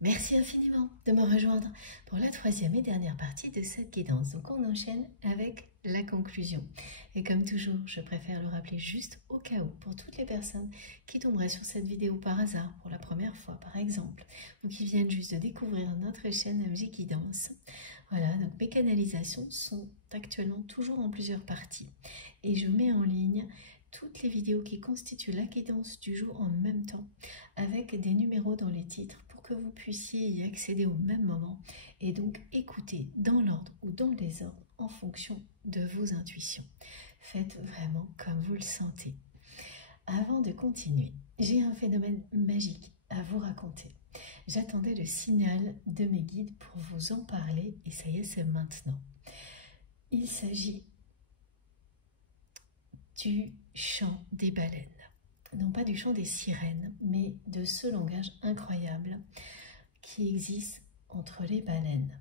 Merci infiniment de me rejoindre pour la troisième et dernière partie de cette guidance. Donc on enchaîne avec la conclusion. Et comme toujours, je préfère le rappeler juste au cas où, pour toutes les personnes qui tomberaient sur cette vidéo par hasard, pour la première fois par exemple, ou qui viennent juste de découvrir notre chaîne MJ Guidance. Voilà, donc mes canalisations sont actuellement toujours en plusieurs parties. Et je mets en ligne toutes les vidéos qui constituent la guidance du jour en même temps, avec des numéros dans les titres pour que vous puissiez y accéder au même moment et donc écouter dans l'ordre ou dans le désordre en fonction de vos intuitions. Faites vraiment comme vous le sentez. Avant de continuer, j'ai un phénomène magique à vous raconter. J'attendais le signal de mes guides pour vous en parler et ça y est, c'est maintenant. Il s'agit du chant des baleines. Non pas du chant des sirènes, mais de ce langage incroyable qui existe entre les baleines.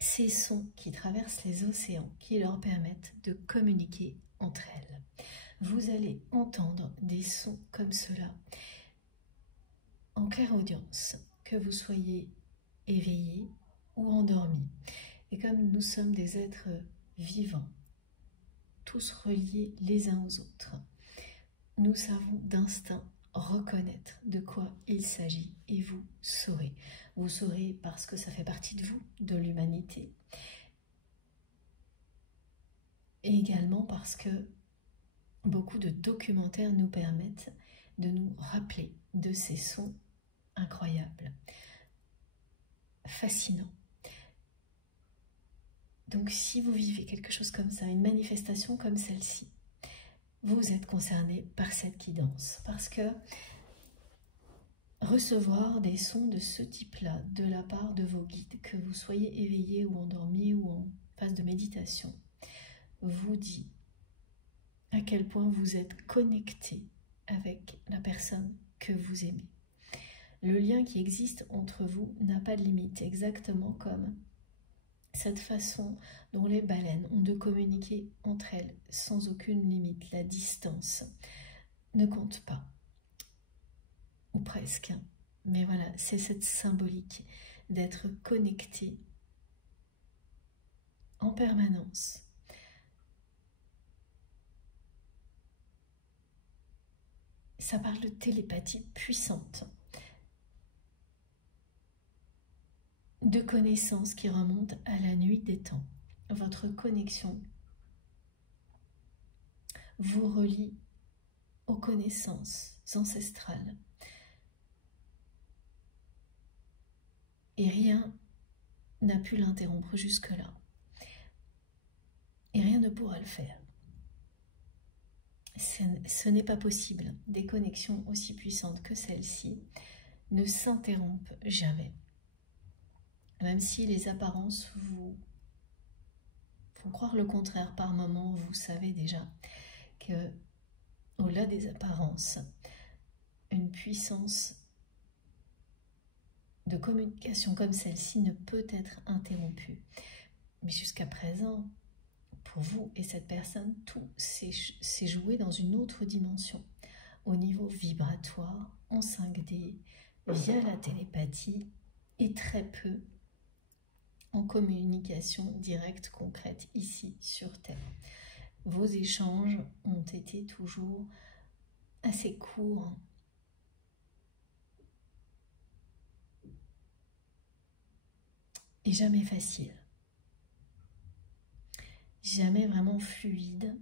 Ces sons qui traversent les océans, qui leur permettent de communiquer entre elles. Vous allez entendre des sons comme cela en clairaudience, que vous soyez éveillé ou endormi. Et comme nous sommes des êtres vivants, tous reliés les uns aux autres, nous savons d'instinct reconnaître de quoi il s'agit et vous saurez. Vous saurez parce que ça fait partie de vous, de l'humanité. Et également parce que beaucoup de documentaires nous permettent de nous rappeler de ces sons incroyables, fascinants. Donc si vous vivez quelque chose comme ça, une manifestation comme celle-ci, vous êtes concerné par cette guidance, parce que recevoir des sons de ce type-là de la part de vos guides, que vous soyez éveillé ou endormi ou en phase de méditation, vous dit à quel point vous êtes connecté avec la personne que vous aimez. Le lien qui existe entre vous n'a pas de limite, exactement comme cette façon dont les baleines ont de communiquer entre elles sans aucune limite. La distance ne compte pas, ou presque. Mais voilà, c'est cette symbolique d'être connecté en permanence. Ça parle de télépathie puissante, de connaissances qui remontent à la nuit des temps. Votre connexion vous relie aux connaissances ancestrales. Et rien n'a pu l'interrompre jusque-là. Et rien ne pourra le faire. Ce n'est pas possible. Des connexions aussi puissantes que celle-ci ne s'interrompent jamais. Même si les apparences vous font croire le contraire par moments, vous savez déjà que au-delà des apparences, une puissance de communication comme celle-ci ne peut être interrompue. Mais jusqu'à présent, pour vous et cette personne, tout s'est joué dans une autre dimension, au niveau vibratoire, en 5D, via la télépathie, et très peu en communication directe, concrète, ici, sur Terre. Vos échanges ont été toujours assez courts, et jamais faciles. Jamais vraiment fluide.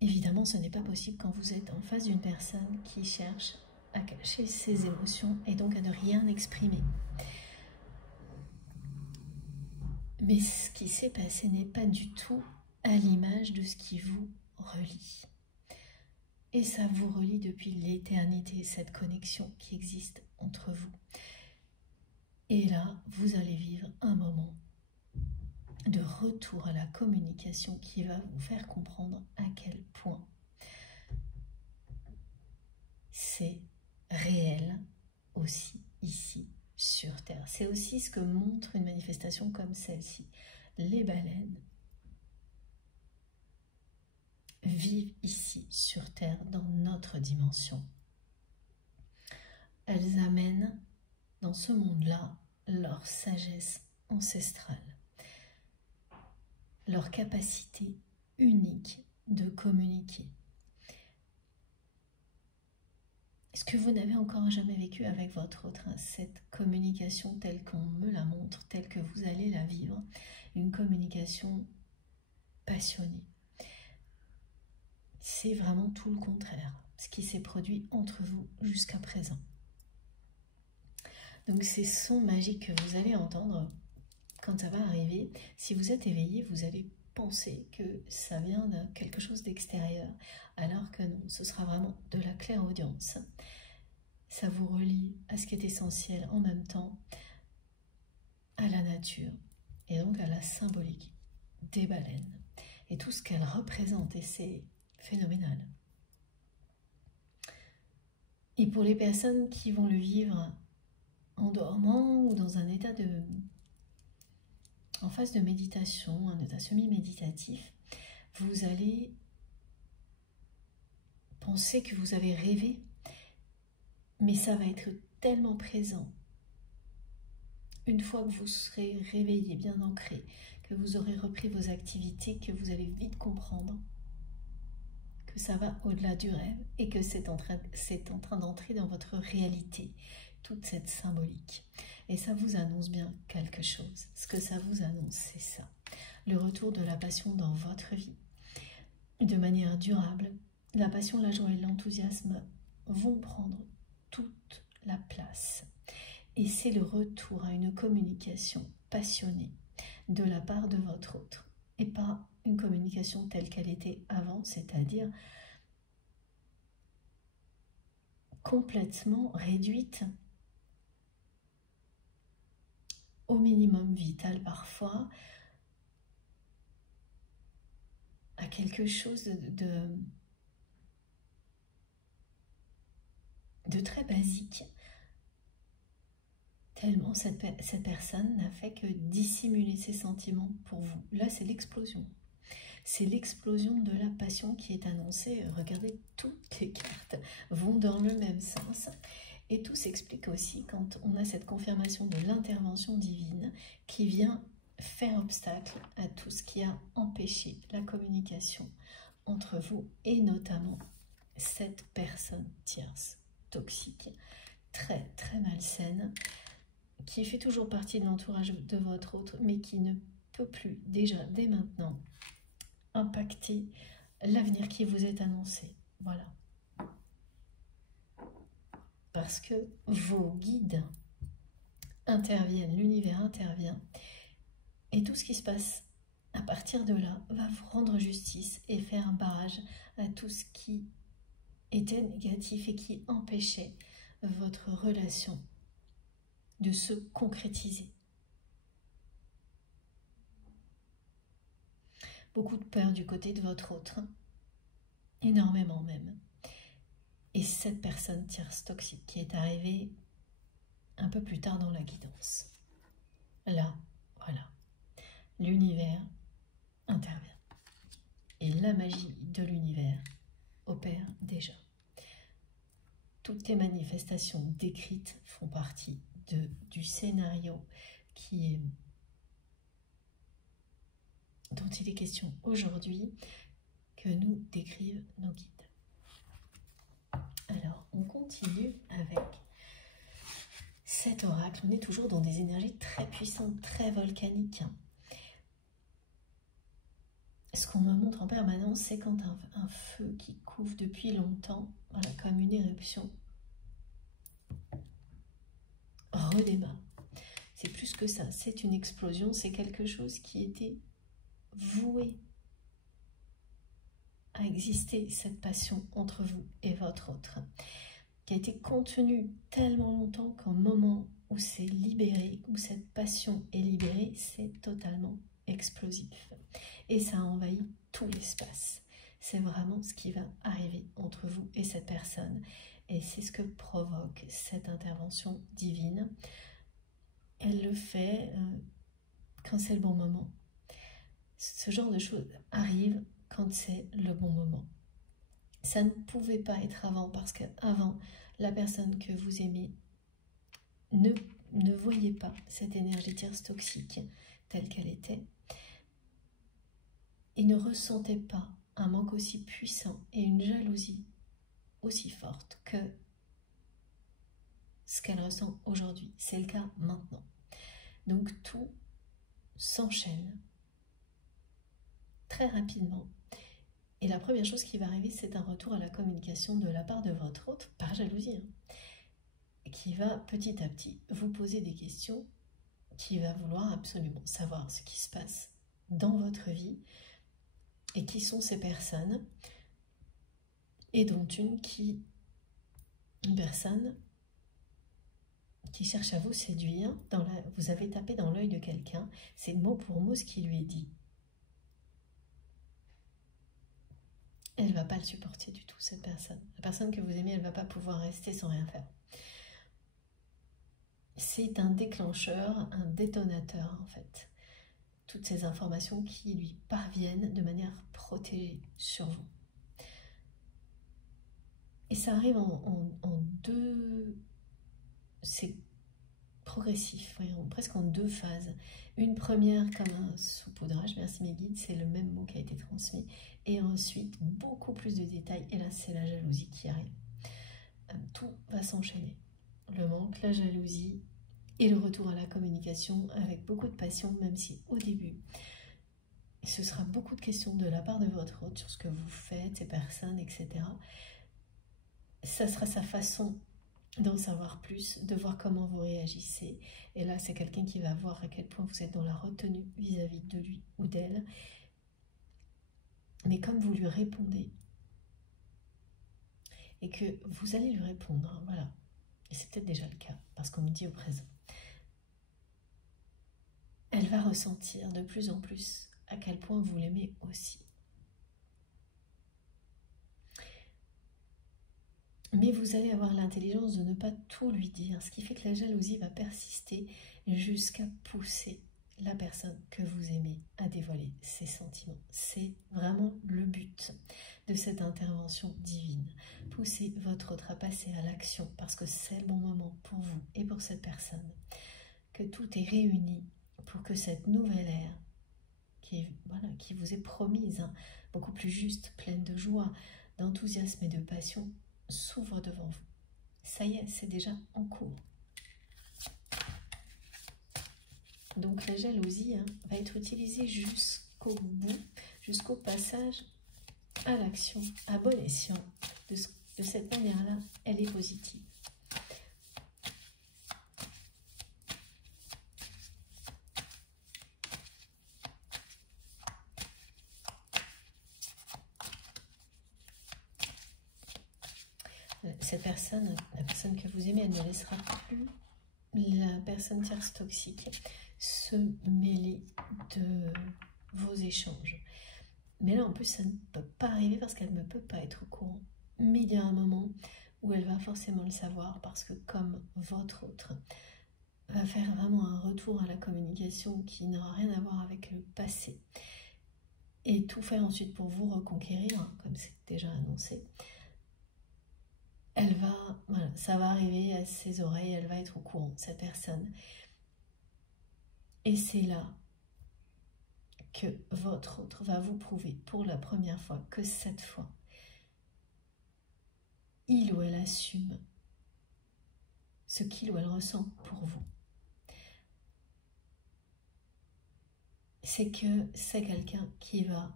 Évidemment, ce n'est pas possible quand vous êtes en face d'une personne qui cherche à cacher ses émotions et donc à ne rien exprimer. Mais ce qui s'est passé n'est pas du tout à l'image de ce qui vous relie. Et ça vous relie depuis l'éternité, cette connexion qui existe entre vous. Et là, vous allez vivre un moment de retour à la communication qui va vous faire comprendre à quel point c'est réel aussi ici sur Terre. C'est aussi ce que montre une manifestation comme celle-ci. Les baleines vivent ici sur Terre dans notre dimension. elles amènent dans ce monde-là leur sagesse ancestrale, leur capacité unique de communiquer. Est-ce que vous n'avez encore jamais vécu avec votre autre cette communication telle qu'on me la montre, telle que vous allez la vivre, une communication passionnée? C'est vraiment tout le contraire, ce qui s'est produit entre vous jusqu'à présent. Donc ces sons magiques que vous allez entendre, quand ça va arriver, si vous êtes éveillé, vous allez penser que ça vient de quelque chose d'extérieur, alors que non, ce sera vraiment de la clairaudience. Ça vous relie à ce qui est essentiel en même temps, à la nature, et donc à la symbolique des baleines, et tout ce qu'elles représentent, et c'est phénoménal. Et pour les personnes qui vont le vivre en dormant ou dans un état en phase de méditation, un état semi-méditatif, vous allez penser que vous avez rêvé, mais ça va être tellement présent. Une fois que vous serez réveillé, bien ancré, que vous aurez repris vos activités, que vous allez vite comprendre que ça va au-delà du rêve et que c'est en train d'entrer dans votre réalité, toute cette symbolique. Et ça vous annonce bien quelque chose. Ce que ça vous annonce, c'est ça. Le retour de la passion dans votre vie. De manière durable, la passion, la joie et l'enthousiasme vont prendre toute la place. Et c'est le retour à une communication passionnée de la part de votre autre. Et pas une communication telle qu'elle était avant, c'est-à-dire complètement réduite au minimum vital parfois, à quelque chose de très basique, tellement cette personne n'a fait que dissimuler ses sentiments pour vous. Là, c'est l'explosion. C'est l'explosion de la passion qui est annoncée. Regardez, toutes les cartes vont dans le même sens. Et tout s'explique aussi quand on a cette confirmation de l'intervention divine qui vient faire obstacle à tout ce qui a empêché la communication entre vous et notamment cette personne tierce, toxique, très très malsaine, qui fait toujours partie de l'entourage de votre autre, mais qui ne peut plus déjà dès maintenant impacter l'avenir qui vous est annoncé. Voilà. Parce que vos guides interviennent, l'univers intervient, et tout ce qui se passe à partir de là va vous rendre justice et faire un barrage à tout ce qui était négatif et qui empêchait votre relation de se concrétiser. Beaucoup de peur du côté de votre autre, énormément même. Et cette personne tierce toxique qui est arrivée un peu plus tard dans la guidance. Là, voilà, l'univers intervient. Et la magie de l'univers opère déjà. Toutes les manifestations décrites font partie du scénario dont il est question aujourd'hui, que nous décrivent nos guides. Alors, on continue avec cet oracle. On est toujours dans des énergies très puissantes, très volcaniques. Ce qu'on me montre en permanence, c'est quand un feu qui couve depuis longtemps, voilà, comme une éruption, redémarre. C'est plus que ça, c'est une explosion, c'est quelque chose qui était voué à exister, cette passion entre vous et votre autre, qui a été contenue tellement longtemps qu'au moment où c'est libéré, où cette passion est libérée, c'est totalement explosif. Et ça envahit tout l'espace. C'est vraiment ce qui va arriver entre vous et cette personne. Et c'est ce que provoque cette intervention divine. Elle le fait quand c'est le bon moment. Ce genre de choses arrive quand c'est le bon moment. Ça ne pouvait pas être avant, parce qu'avant, la personne que vous aimez ne voyait pas cette énergie tierce toxique telle qu'elle était, et ne ressentait pas un manque aussi puissant et une jalousie aussi forte que ce qu'elle ressent aujourd'hui. C'est le cas maintenant. Donc tout s'enchaîne très rapidement. Et la première chose qui va arriver, c'est un retour à la communication de la part de votre hôte, par jalousie, qui va petit à petit vous poser des questions, qui va vouloir absolument savoir ce qui se passe dans votre vie et qui sont ces personnes, et dont une personne qui cherche à vous séduire. Vous avez tapé dans l'œil de quelqu'un, c'est mot pour mot ce qui lui est dit. Elle ne va pas le supporter du tout, cette personne. La personne que vous aimez, elle ne va pas pouvoir rester sans rien faire. C'est un déclencheur, un détonateur en fait. Toutes ces informations qui lui parviennent de manière protégée sur vous. Et ça arrive en deux... C'est progressif, voyons, presque en deux phases. Une première comme un saupoudrage, merci mes guides, c'est le même mot qui a été transmis. Et ensuite, beaucoup plus de détails. Et là, c'est la jalousie qui arrive. Tout va s'enchaîner. Le manque, la jalousie et le retour à la communication avec beaucoup de passion, même si au début, ce sera beaucoup de questions de la part de votre hôte sur ce que vous faites, ces personnes, etc. Ça sera sa façon d'en savoir plus, de voir comment vous réagissez. Et là, c'est quelqu'un qui va voir à quel point vous êtes dans la retenue vis-à-vis de lui ou d'elle. Mais comme vous lui répondez, et que vous allez lui répondre, hein, voilà. Et c'est peut-être déjà le cas, parce qu'on me dit au présent. Elle va ressentir de plus en plus à quel point vous l'aimez aussi. Mais vous allez avoir l'intelligence de ne pas tout lui dire, ce qui fait que la jalousie va persister jusqu'à pousser la personne que vous aimez à dévoiler ses sentiments. C'est vraiment le but de cette intervention divine. Poussez votre autre à passer à l'action parce que c'est le bon moment pour vous et pour cette personne. Que tout est réuni pour que cette nouvelle ère qui vous est promise, hein, beaucoup plus juste, pleine de joie, d'enthousiasme et de passion, s'ouvre devant vous. Ça y est, c'est déjà en cours. Donc la jalousie va être utilisée jusqu'au bout, jusqu'au passage à l'action, à bon escient. De cette manière-là, elle est positive. Cette personne, la personne que vous aimez, elle ne laissera plus la personne tierce toxique se mêler de vos échanges. Mais là, en plus, ça ne peut pas arriver parce qu'elle ne peut pas être au courant. Mais il y a un moment où elle va forcément le savoir parce que comme votre autre va faire vraiment un retour à la communication qui n'aura rien à voir avec le passé et tout faire ensuite pour vous reconquérir, comme c'est déjà annoncé, elle va, voilà, ça va arriver à ses oreilles, elle va être au courant, cette personne. Et c'est là que votre autre va vous prouver pour la première fois que cette fois, il ou elle assume ce qu'il ou elle ressent pour vous. C'est que c'est quelqu'un qui va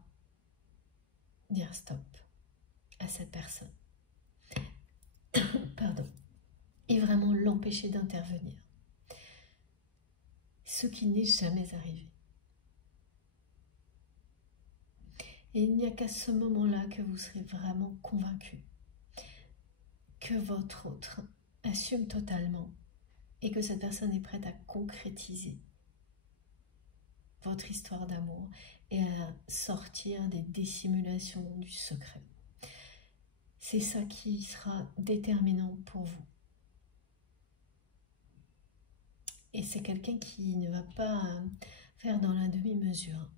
dire stop à cette personne. Pardon. Et vraiment l'empêcher d'intervenir. Ce qui n'est jamais arrivé. Et il n'y a qu'à ce moment-là que vous serez vraiment convaincu que votre autre assume totalement et que cette personne est prête à concrétiser votre histoire d'amour et à sortir des dissimulations du secret. C'est ça qui sera déterminant pour vous. Et c'est quelqu'un qui ne va pas faire dans la demi-mesure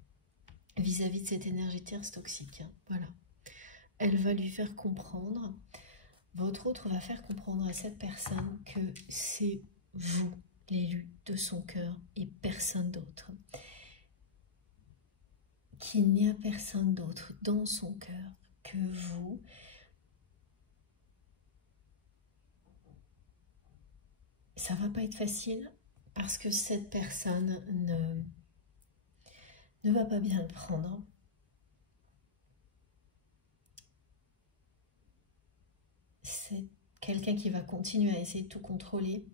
vis-à-vis de cette énergie tierce toxique. Voilà. elle va lui faire comprendre, votre autre va faire comprendre à cette personne que c'est vous, l'élu de son cœur, et personne d'autre. Qu'il n'y a personne d'autre dans son cœur que vous. Ça va pas être facile parce que cette personne ne va pas bien le prendre. C'est quelqu'un qui va continuer à essayer de tout contrôler,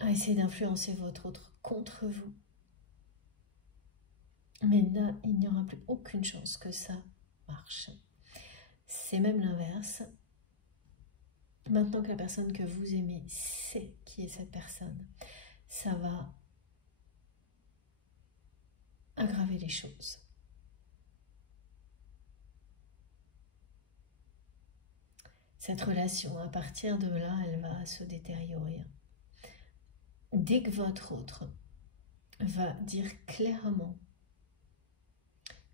à essayer d'influencer votre autre contre vous. Mais là, il n'y aura plus aucune chance que ça marche. C'est même l'inverse. Maintenant que la personne que vous aimez sait qui est cette personne, ça va aggraver les choses. Cette relation, à partir de là, elle va se détériorer. Dès que votre autre va dire clairement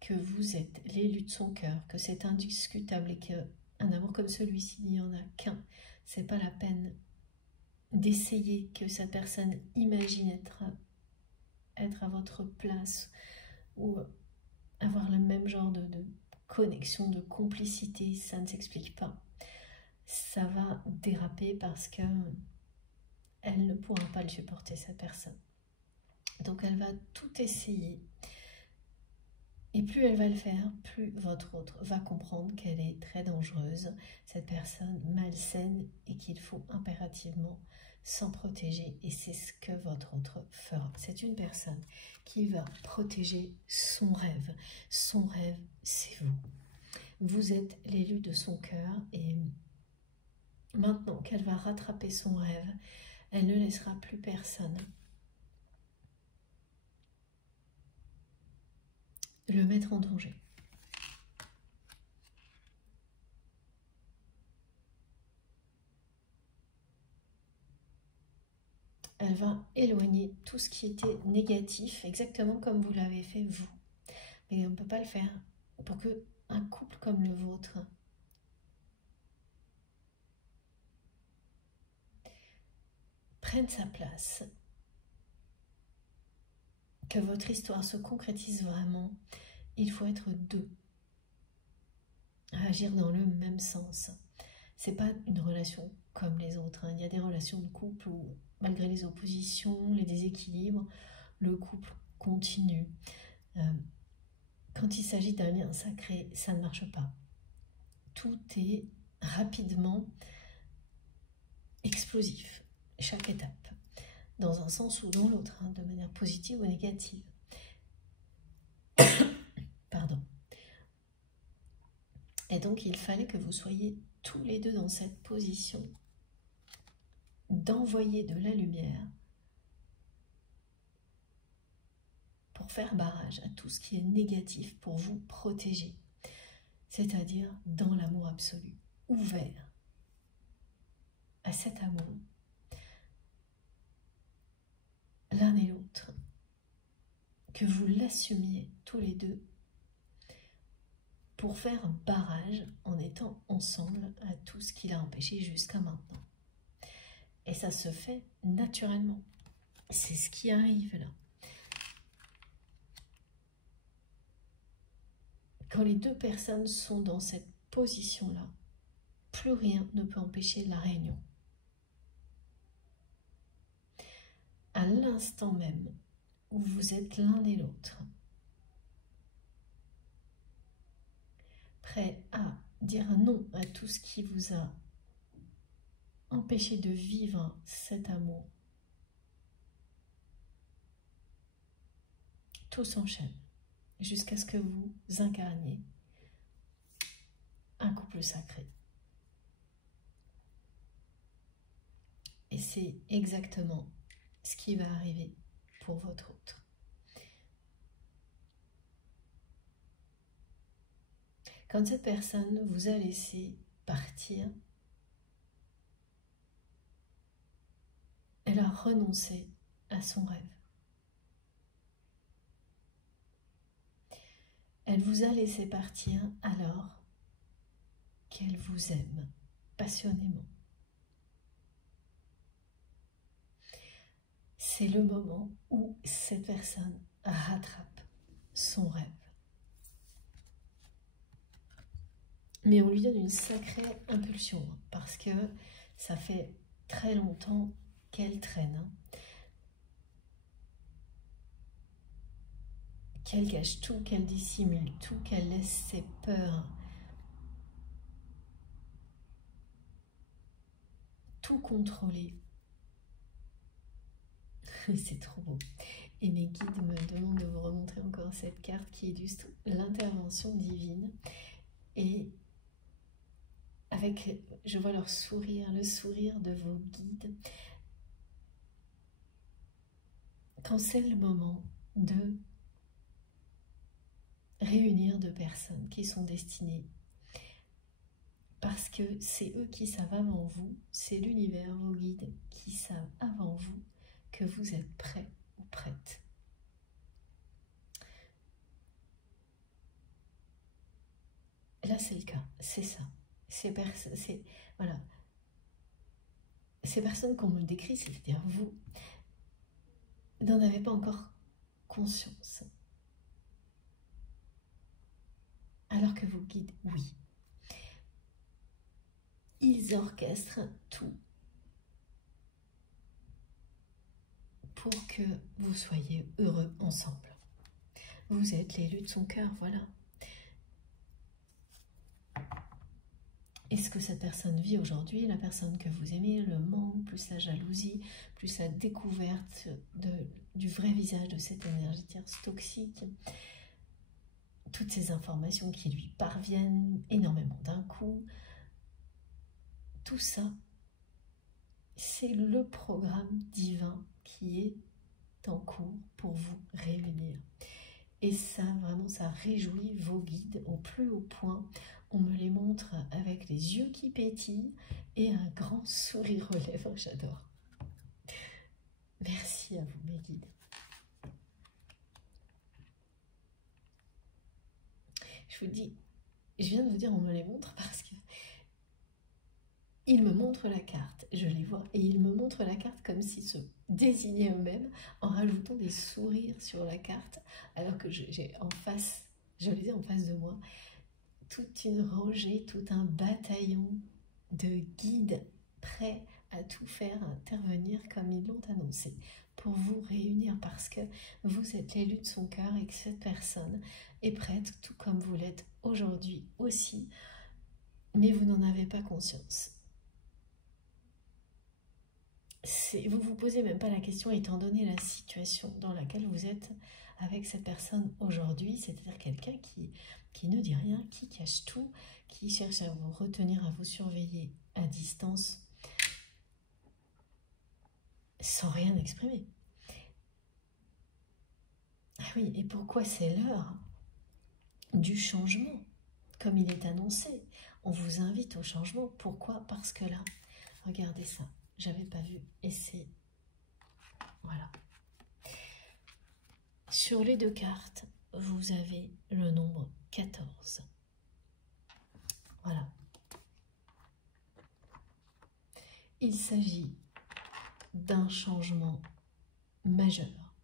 que vous êtes l'élu de son cœur, que c'est indiscutable et qu'un amour comme celui-ci, il n'y en a qu'un, c'est pas la peine d'essayer que cette personne imagine être à votre place ou avoir le même genre de connexion, de complicité, ça ne s'explique pas. Ça va déraper parce que elle ne pourra pas le supporter, cette personne. Donc elle va tout essayer. Et plus elle va le faire, plus votre autre va comprendre qu'elle est très dangereuse, cette personne malsaine, et qu'il faut impérativement s'en protéger. Et c'est ce que votre autre fera. C'est une personne qui va protéger son rêve. Son rêve, c'est vous. Vous êtes l'élu de son cœur, et maintenant qu'elle va rattraper son rêve, elle ne laissera plus personne le mettre en danger. Elle va éloigner tout ce qui était négatif, exactement comme vous l'avez fait vous. Mais on ne peut pas le faire pour qu'un couple comme le vôtre prenne sa place, que votre histoire se concrétise vraiment. Il faut être deux, à agir dans le même sens. C'est pas une relation comme les autres. Il y a des relations de couple où, malgré les oppositions, les déséquilibres, le couple continue. Quand il s'agit d'un lien sacré, ça ne marche pas. Tout est rapidement explosif, chaque étape, dans un sens ou dans l'autre, de manière positive ou négative. Pardon. Et donc, il fallait que vous soyez tous les deux dans cette position d'envoyer de la lumière pour faire barrage à tout ce qui est négatif, pour vous protéger. C'est-à-dire dans l'amour absolu, ouvert à cet amour, l'un et l'autre, que vous l'assumiez tous les deux pour faire barrage en étant ensemble à tout ce qui l'a empêché jusqu'à maintenant. Et ça se fait naturellement. C'est ce qui arrive là. Quand les deux personnes sont dans cette position-là, plus rien ne peut empêcher la réunion. À l'instant même où vous êtes l'un et l'autre, prêt à dire non à tout ce qui vous a empêché de vivre cet amour, tout s'enchaîne jusqu'à ce que vous incarniez un couple sacré. Et c'est exactement ce qui va arriver pour votre autre. Quand cette personne vous a laissé partir, elle a renoncé à son rêve. Elle vous a laissé partir alors qu'elle vous aime passionnément. C'est le moment où cette personne rattrape son rêve. Mais on lui donne une sacrée impulsion, hein, parce que ça fait très longtemps qu'elle traîne, hein, qu'elle cache tout, qu'elle dissimule tout, qu'elle laisse ses peurs, tout contrôler. C'est trop beau. Et mes guides me demandent de vous remontrer encore cette carte qui illustre l'intervention divine. Et avec, je vois leur sourire, le sourire de vos guides. Quand c'est le moment de réunir deux personnes qui sont destinées, parce que c'est eux qui savent avant vous, c'est l'univers, vos guides, qui savent avant vous que vous êtes prêts ou prêtes. Là, c'est le cas, c'est ça. Voilà. Ces personnes qu'on me décrit, c'est-à-dire vous, n'en avez pas encore conscience. Alors que vos guides, oui. Ils orchestrent tout pour que vous soyez heureux ensemble. Vous êtes l'élu de son cœur, voilà. Et ce que cette personne vit aujourd'hui, la personne que vous aimez, le manque, plus la jalousie, plus la découverte du vrai visage de cette énergie tierce toxique, toutes ces informations qui lui parviennent énormément d'un coup, tout ça, c'est le programme divin qui est en cours pour vous réunir. Et ça, vraiment, ça réjouit vos guides au plus haut point. On me les montre avec les yeux qui pétillent et un grand sourire aux lèvres. J'adore. Merci à vous, mes guides. Je vous dis, je viens de vous dire, on me les montre parce que ils me montrent la carte, je les vois, et ils me montrent la carte comme s'ils se désignaient eux-mêmes en rajoutant des sourires sur la carte, alors que j'ai en face, je les ai en face de moi, toute une rangée, tout un bataillon de guides prêts à tout faire intervenir comme ils l'ont annoncé, pour vous réunir parce que vous êtes l'élu de son cœur et que cette personne est prête, tout comme vous l'êtes aujourd'hui aussi, mais vous n'en avez pas conscience. Vous vous posez même pas la question étant donné la situation dans laquelle vous êtes avec cette personne aujourd'hui, c'est-à-dire quelqu'un qui ne dit rien, qui cache tout, qui cherche à vous retenir, à vous surveiller à distance sans rien exprimer. Ah oui, et pourquoi c'est l'heure du changement, comme il est annoncé. On vous invite au changement. Pourquoi? Parce que là, regardez ça. J'avais pas vu et c'est... Voilà. Sur les deux cartes, vous avez le nombre 14. Voilà. Il s'agit d'un changement majeur,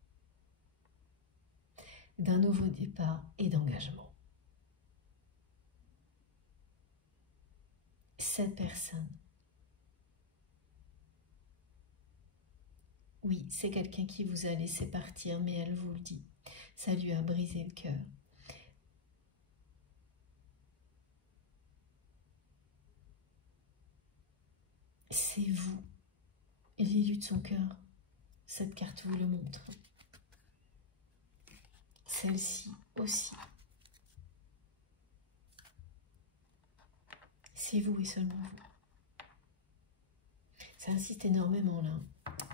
d'un nouveau départ et d'engagement. Cette personne, oui, c'est quelqu'un qui vous a laissé partir, mais elle vous le dit. Ça lui a brisé le cœur. C'est vous, l'élu de son cœur. Cette carte vous le montre. Celle-ci aussi. C'est vous et seulement vous. Ça insiste énormément là.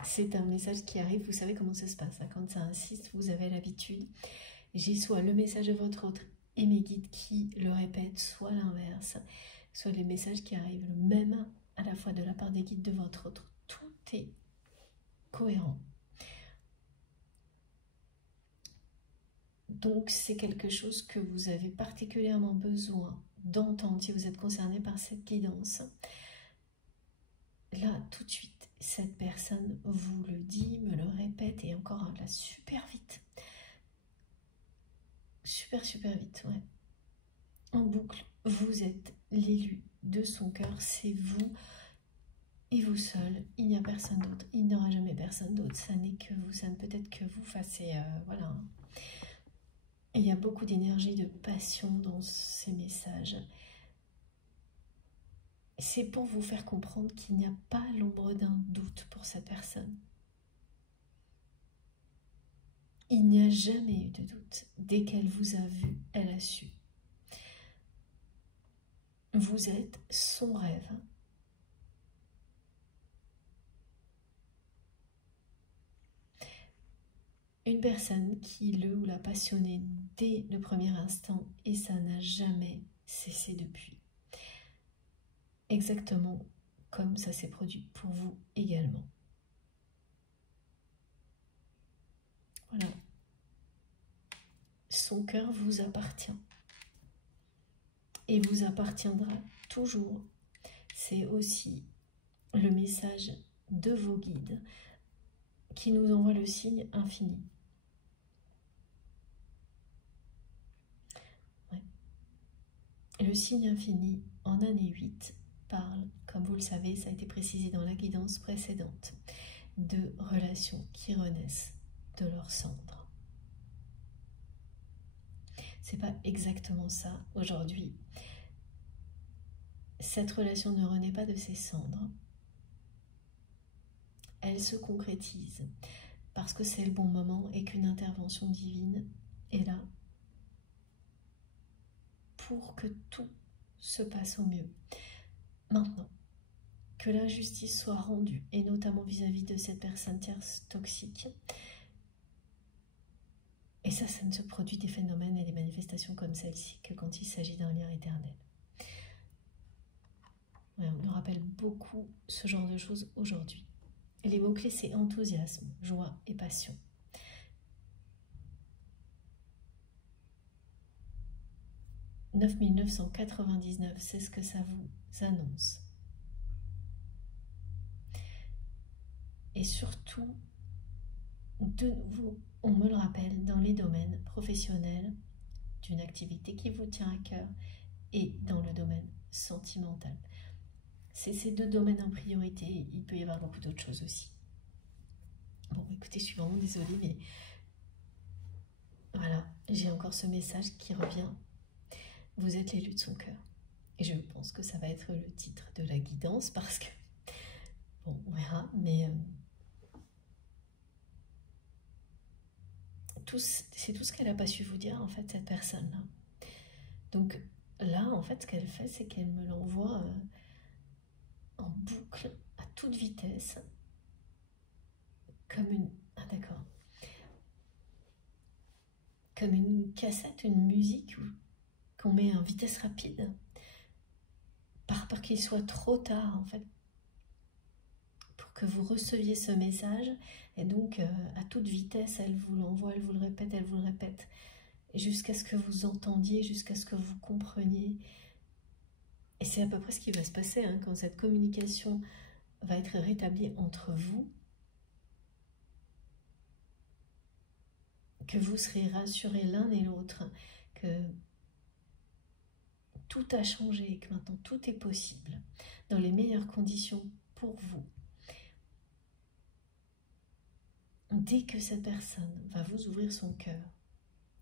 C'est un message qui arrive, vous savez comment ça se passe. Hein. Quand ça insiste, vous avez l'habitude. J'ai soit le message de votre autre et mes guides qui le répètent, soit l'inverse, soit les messages qui arrivent même à la fois de la part des guides de votre autre. Tout est cohérent. Donc c'est quelque chose que vous avez particulièrement besoin d'entendre, si vous êtes concerné par cette guidance, là, tout de suite, cette personne vous le dit, me le répète, et encore là, super vite. Super vite, ouais. En boucle, vous êtes l'élu de son cœur, c'est vous et vous seul, il n'y a personne d'autre, il n'y aura jamais personne d'autre, ça n'est que vous, ça ne peut être que vous, enfin c'est, voilà. Il y a beaucoup d'énergie, de passion dans ces messages. C'est pour vous faire comprendre qu'il n'y a pas l'ombre d'un doute pour cette personne. Il n'y a jamais eu de doute. Dès qu'elle vous a vu, elle a su. Vous êtes son rêve. Une personne qui le ou l'a passionné dès le premier instant et ça n'a jamais cessé depuis. Exactement comme ça s'est produit pour vous également. Voilà. Son cœur vous appartient et vous appartiendra toujours. C'est aussi le message de vos guides qui nous envoie le signe infini. Ouais. Le signe infini en année 8 parle, comme vous le savez, ça a été précisé dans la guidance précédente, de relations qui renaissent de leur cendre. C'est pas exactement ça aujourd'hui. Cette relation ne renaît pas de ses cendres. Elle se concrétise parce que c'est le bon moment et qu'une intervention divine est là pour que tout se passe au mieux. Maintenant, que la justice soit rendue, et notamment vis-à-vis de cette personne tierce toxique, et ça ne se produit des phénomènes et des manifestations comme celle-ci que quand il s'agit d'un lien éternel. Ouais, on nous rappelle beaucoup ce genre de choses aujourd'hui. Et les mots-clés, c'est enthousiasme, joie et passion. « 9999 », c'est ce que ça vous annonce. Et surtout, de nouveau, on me le rappelle, dans les domaines professionnels, d'une activité qui vous tient à cœur, et dans le domaine sentimental. C'est ces deux domaines en priorité, il peut y avoir beaucoup d'autres choses aussi. Bon, écoutez, je suis vraiment désolée, mais voilà, j'ai encore ce message qui revient. Vous êtes l'élu de son cœur. Et je pense que ça va être le titre de la guidance parce que, bon, on verra, mais c'est tout ce qu'elle n'a pas su vous dire, en fait, cette personne-là. Donc là, en fait, ce qu'elle fait, c'est qu'elle me l'envoie en boucle, à toute vitesse, comme une... Ah d'accord. Comme une cassette, une musique qu'on met en vitesse rapide, par peur qu'il soit trop tard, en fait, pour que vous receviez ce message. Et donc, à toute vitesse, elle vous l'envoie, elle vous le répète, jusqu'à ce que vous entendiez, jusqu'à ce que vous compreniez. Et c'est à peu près ce qui va se passer hein, quand cette communication va être rétablie entre vous, que vous serez rassurés l'un et l'autre, que tout a changé et que maintenant tout est possible, dans les meilleures conditions pour vous. Dès que cette personne va vous ouvrir son cœur,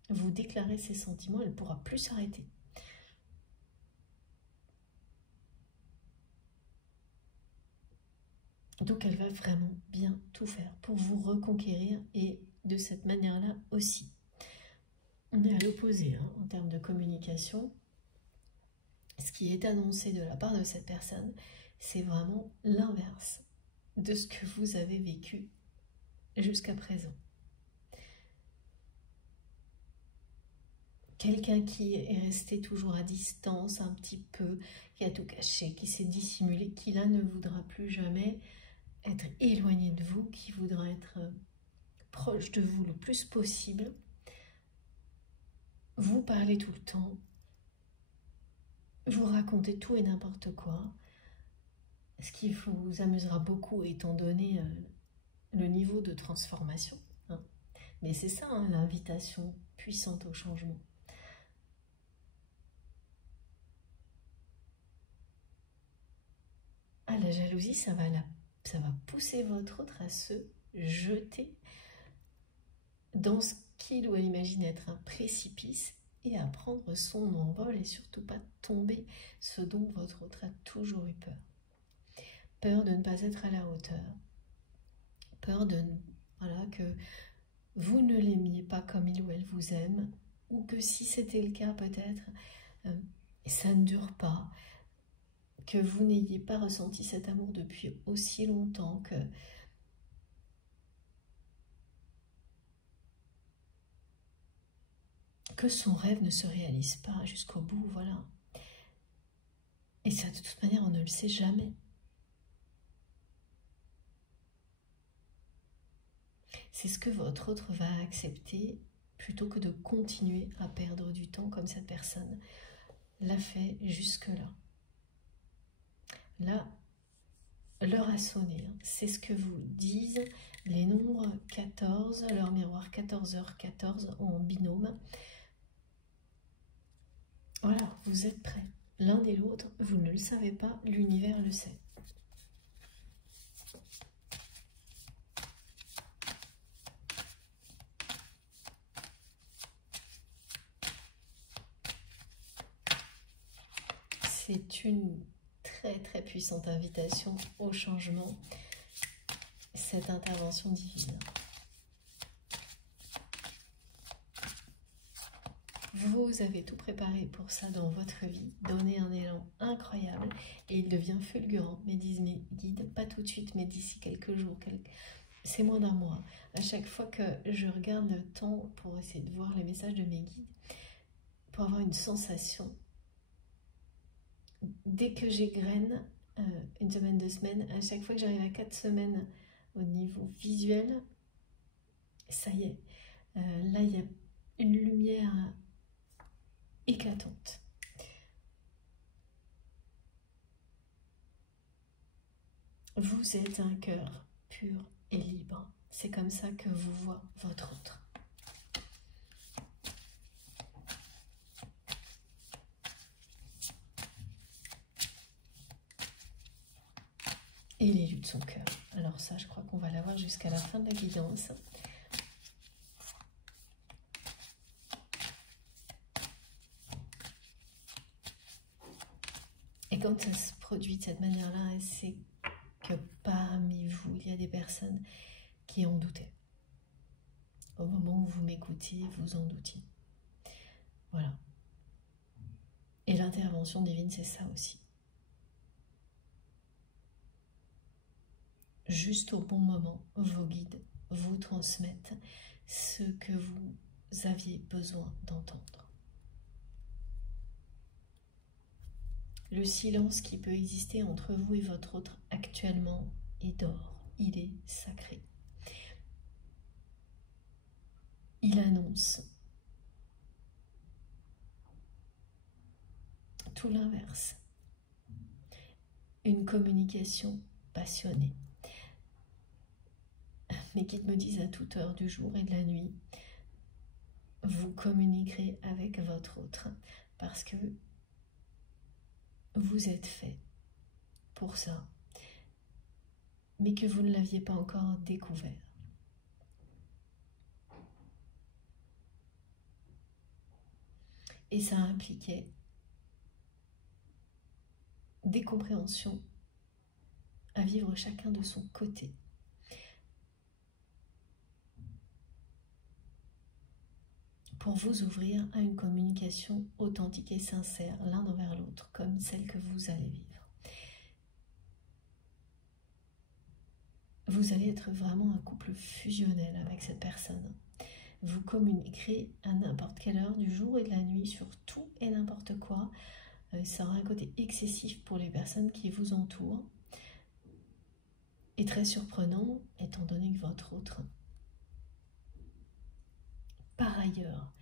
vous déclarer ses sentiments, elle ne pourra plus s'arrêter. Donc elle va vraiment bien tout faire pour vous reconquérir et de cette manière-là aussi. On est à l'opposé hein, en termes de communication. Ce qui est annoncé de la part de cette personne, c'est vraiment l'inverse de ce que vous avez vécu jusqu'à présent. Quelqu'un qui est resté toujours à distance un petit peu, qui a tout caché, qui s'est dissimulé, qui là ne voudra plus jamais être éloigné de vous, qui voudra être proche de vous le plus possible, vous parler tout le temps, vous raconter tout et n'importe quoi, ce qui vous amusera beaucoup étant donné le niveau de transformation. Hein. Mais c'est ça, hein, l'invitation puissante au changement. Ah, la jalousie, ça va pousser votre autre à se jeter dans ce qu'il ou elle imagine être un précipice et à prendre son envol et surtout pas tomber, ce dont votre autre a toujours eu peur. Peur de ne pas être à la hauteur, peur de que vous ne l'aimiez pas comme il ou elle vous aime, ou que si c'était le cas peut-être, ça ne dure pas, que vous n'ayez pas ressenti cet amour depuis aussi longtemps, que son rêve ne se réalise pas jusqu'au bout, voilà. Et ça, de toute manière, on ne le sait jamais. C'est ce que votre autre va accepter plutôt que de continuer à perdre du temps comme cette personne l'a fait jusque-là. Là, l'heure a sonné. C'est ce que vous disent les nombres 14, leur miroir 14h14 en binôme. Voilà, vous êtes prêts. L'un et l'autre, vous ne le savez pas, l'univers le sait. C'est une très puissante invitation au changement, cette intervention divine. Vous avez tout préparé pour ça dans votre vie, donner un élan incroyable et il devient fulgurant. Mais disent mes guides, pas tout de suite, mais d'ici quelques jours, c'est moins d'un mois. À chaque fois que je regarde le temps pour essayer de voir les messages de mes guides, pour avoir une sensation, dès que j'égrène une semaine, 2 semaines, à chaque fois que j'arrive à 4 semaines au niveau visuel, ça y est, là il y a une lumière éclatante. Vous êtes un cœur pur et libre. C'est comme ça que vous voit votre autre. Et l'élu de son cœur. Alors ça, je crois qu'on va l'avoir jusqu'à la fin de la guidance. Et quand ça se produit de cette manière-là, c'est que parmi vous, il y a des personnes qui en doutaient. Au moment où vous m'écoutiez, vous en doutiez. Voilà. Et l'intervention divine, c'est ça aussi. Juste au bon moment, vos guides vous transmettent ce que vous aviez besoin d'entendre. Le silence qui peut exister entre vous et votre autre actuellement est d'or, il est sacré. Il annonce tout l'inverse. Une communication passionnée. Mes guides me disent à toute heure du jour et de la nuit, vous communiquerez avec votre autre parce que vous êtes fait pour ça, mais que vous ne l'aviez pas encore découvert. Et ça impliquait des compréhensions à vivre chacun de son côté. Pour vous ouvrir à une communication authentique et sincère l'un envers l'autre, comme celle que vous allez vivre. Vous allez être vraiment un couple fusionnel avec cette personne. Vous communiquerez à n'importe quelle heure du jour et de la nuit sur tout et n'importe quoi. Ça aura un côté excessif pour les personnes qui vous entourent. Et très surprenant, étant donné que votre autre, par ailleurs,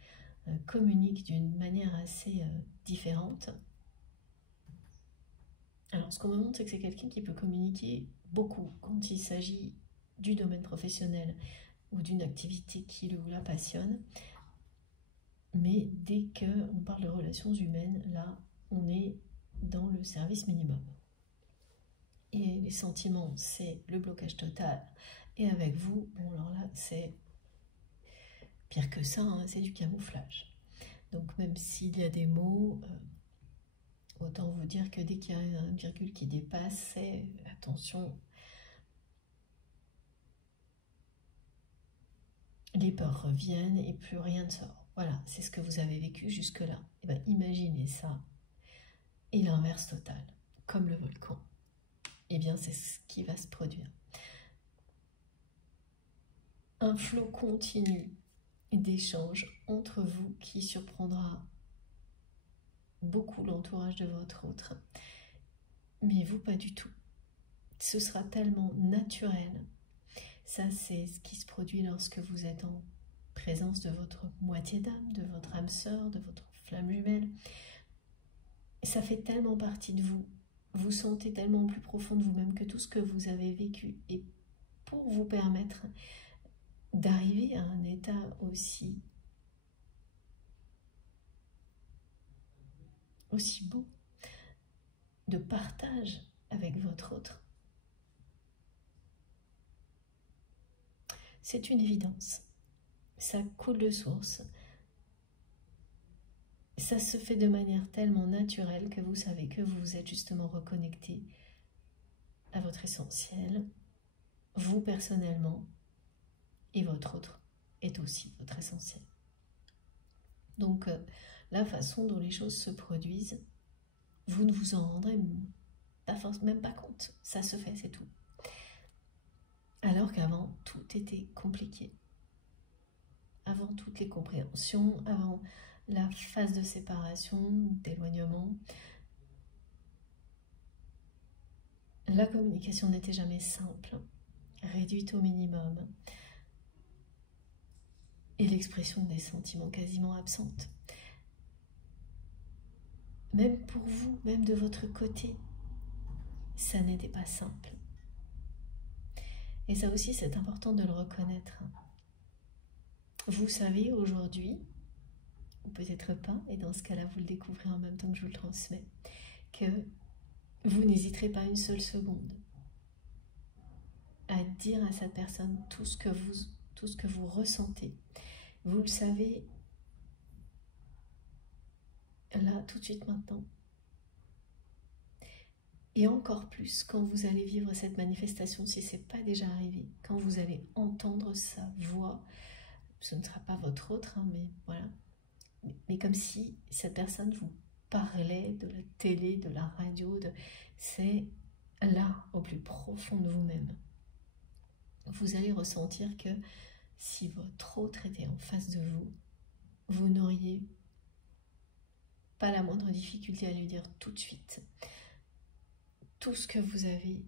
communique d'une manière assez différente. Alors, ce qu'on me montre, c'est que c'est quelqu'un qui peut communiquer beaucoup quand il s'agit du domaine professionnel ou d'une activité qui le ou la passionne. Mais dès qu'on parle de relations humaines, là, on est dans le service minimum. Et les sentiments, c'est le blocage total. Et avec vous, bon, alors là, c'est pire que ça, hein, c'est du camouflage. Donc, même s'il y a des mots, autant vous dire que dès qu'il y a une virgule qui dépasse, c'est attention. Les peurs reviennent et plus rien ne sort. Voilà, c'est ce que vous avez vécu jusque-là. Et bien, imaginez ça. Et l'inverse total, comme le volcan. Eh bien, c'est ce qui va se produire. Un flot continu d'échanges entre vous qui surprendra beaucoup l'entourage de votre autre. Mais vous, pas du tout. Ce sera tellement naturel. Ça, c'est ce qui se produit lorsque vous êtes en présence de votre moitié d'âme, de votre âme sœur, de votre flamme jumelle. Ça fait tellement partie de vous. Vous sentez tellement plus profond de vous-même que tout ce que vous avez vécu. Et pour vous permettre d'arriver à un état aussi beau, de partage avec votre autre, c'est une évidence. Ça coule de source. Ça se fait de manière tellement naturelle que vous savez que vous vous êtes justement reconnecté à votre essentiel, vous personnellement, et votre autre est aussi votre essentiel. Donc, la façon dont les choses se produisent, vous ne vous en rendrez même pas compte. Ça se fait, c'est tout. Alors qu'avant, tout était compliqué. Avant toutes les compréhensions, avant la phase de séparation, d'éloignement, la communication n'était jamais simple, réduite au minimum, et l'expression des sentiments quasiment absente. Même pour vous, même de votre côté, ça n'était pas simple. Et ça aussi, c'est important de le reconnaître. Vous savez aujourd'hui, ou peut-être pas, et dans ce cas-là, vous le découvrez en même temps que je vous le transmets, que vous n'hésiterez pas une seule seconde à dire à cette personne tout ce que vous ressentez. Vous le savez là, tout de suite, maintenant. Et encore plus quand vous allez vivre cette manifestation, si ce n'est pas déjà arrivé, quand vous allez entendre sa voix, ce ne sera pas votre autre, hein, mais voilà, mais comme si cette personne vous parlait de la télé, de la radio, c'est là, au plus profond de vous-même. Vous allez ressentir que si votre autre était en face de vous, vous n'auriez pas la moindre difficulté à lui dire tout de suite tout ce que vous avez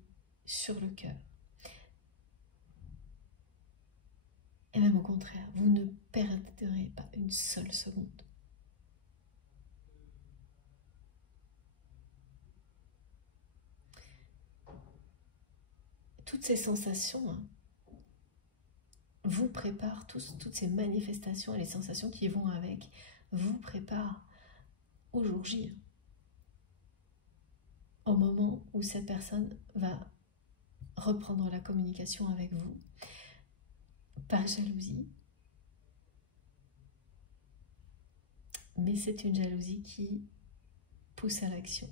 sur le cœur. Et même au contraire, vous ne perdrez pas une seule seconde. Toutes ces sensations vous préparent, toutes ces manifestations et les sensations qui vont avec, vous préparent au jour J. Au moment où cette personne va reprendre la communication avec vous, par jalousie, mais c'est une jalousie qui pousse à l'action.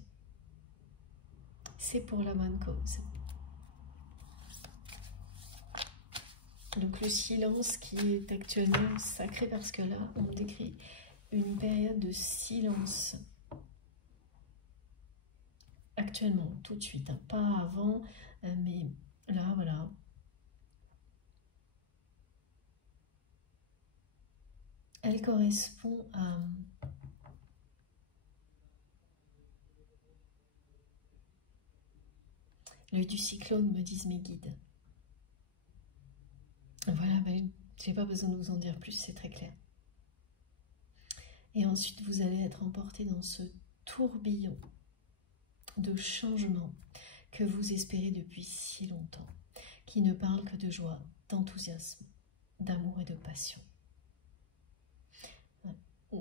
C'est pour la bonne cause. Donc le silence qui est actuellement sacré, parce que là, on décrit une période de silence. Actuellement, tout de suite, hein, pas avant, mais là, voilà. Elle correspond à l'œil du cyclone, me disent mes guides. Voilà, ben, je n'ai pas besoin de vous en dire plus, c'est très clair. Et ensuite, vous allez être emporté dans ce tourbillon de changement que vous espérez depuis si longtemps, qui ne parle que de joie, d'enthousiasme, d'amour et de passion.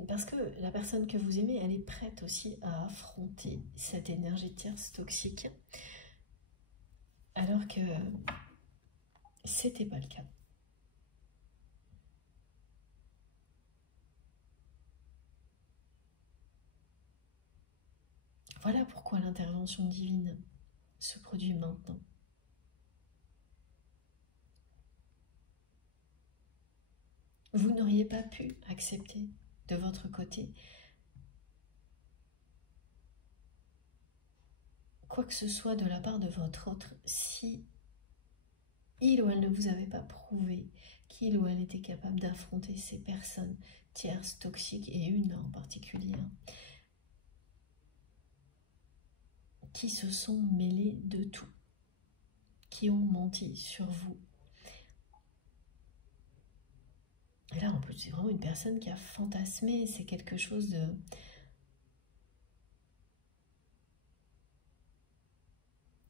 Parce que la personne que vous aimez, elle est prête aussi à affronter cette énergie tierce toxique, alors que c'était pas le cas. Voilà pourquoi l'intervention divine se produit maintenant. Vous n'auriez pas pu accepter de votre côté quoi que ce soit de la part de votre autre si il ou elle ne vous avait pas prouvé qu'il ou elle était capable d'affronter ces personnes tierces, toxiques, et une en particulier, qui se sont mêlées de tout, qui ont menti sur vous. Et là, en plus, c'est vraiment une personne qui a fantasmé, c'est quelque chose de...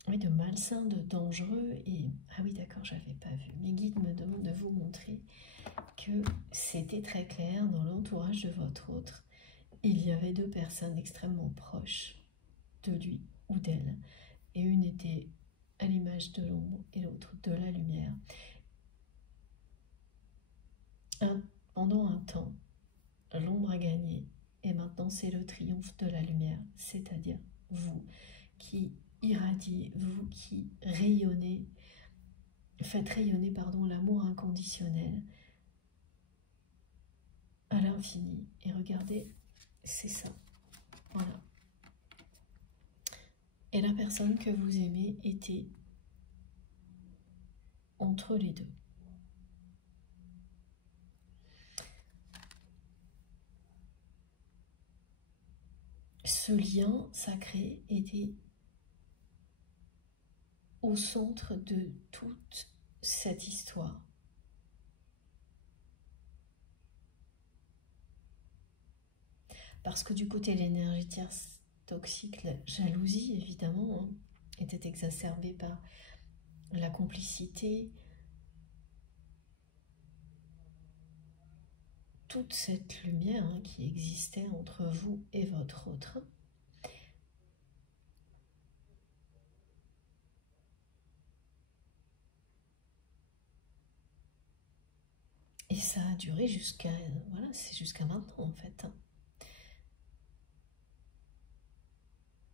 Oui, de malsain, de dangereux, et... Ah oui, d'accord, j'avais pas vu. Mes guides me demandent de vous montrer que c'était très clair dans l'entourage de votre autre. Il y avait deux personnes extrêmement proches de lui ou d'elle, et une était à l'image de l'ombre et l'autre de la lumière. Pendant un temps, l'ombre a gagné, et maintenant c'est le triomphe de la lumière, c'est-à-dire vous qui irradiez, vous qui rayonnez, faites rayonner l'amour inconditionnel à l'infini. Et regardez, c'est ça, voilà. Et la personne que vous aimez était entre les deux. Ce lien sacré était au centre de toute cette histoire. Parce que du côté de l'énergie tierce toxique, la jalousie, évidemment, était exacerbée par la complicité, toute cette lumière qui existait entre vous et votre autre. Et ça a duré jusqu'à... Voilà, c'est jusqu'à maintenant, en fait.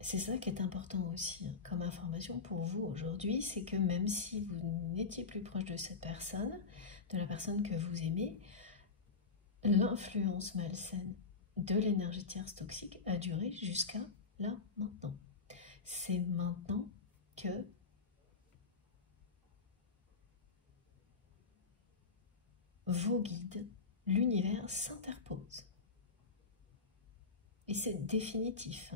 C'est ça qui est important aussi, comme information pour vous aujourd'hui, c'est que même si vous n'étiez plus proche de cette personne, de la personne que vous aimez, l'influence malsaine de l'énergie tierce toxique a duré jusqu'à là, maintenant. C'est maintenant que vos guides, l'univers s'interpose. Et c'est définitif.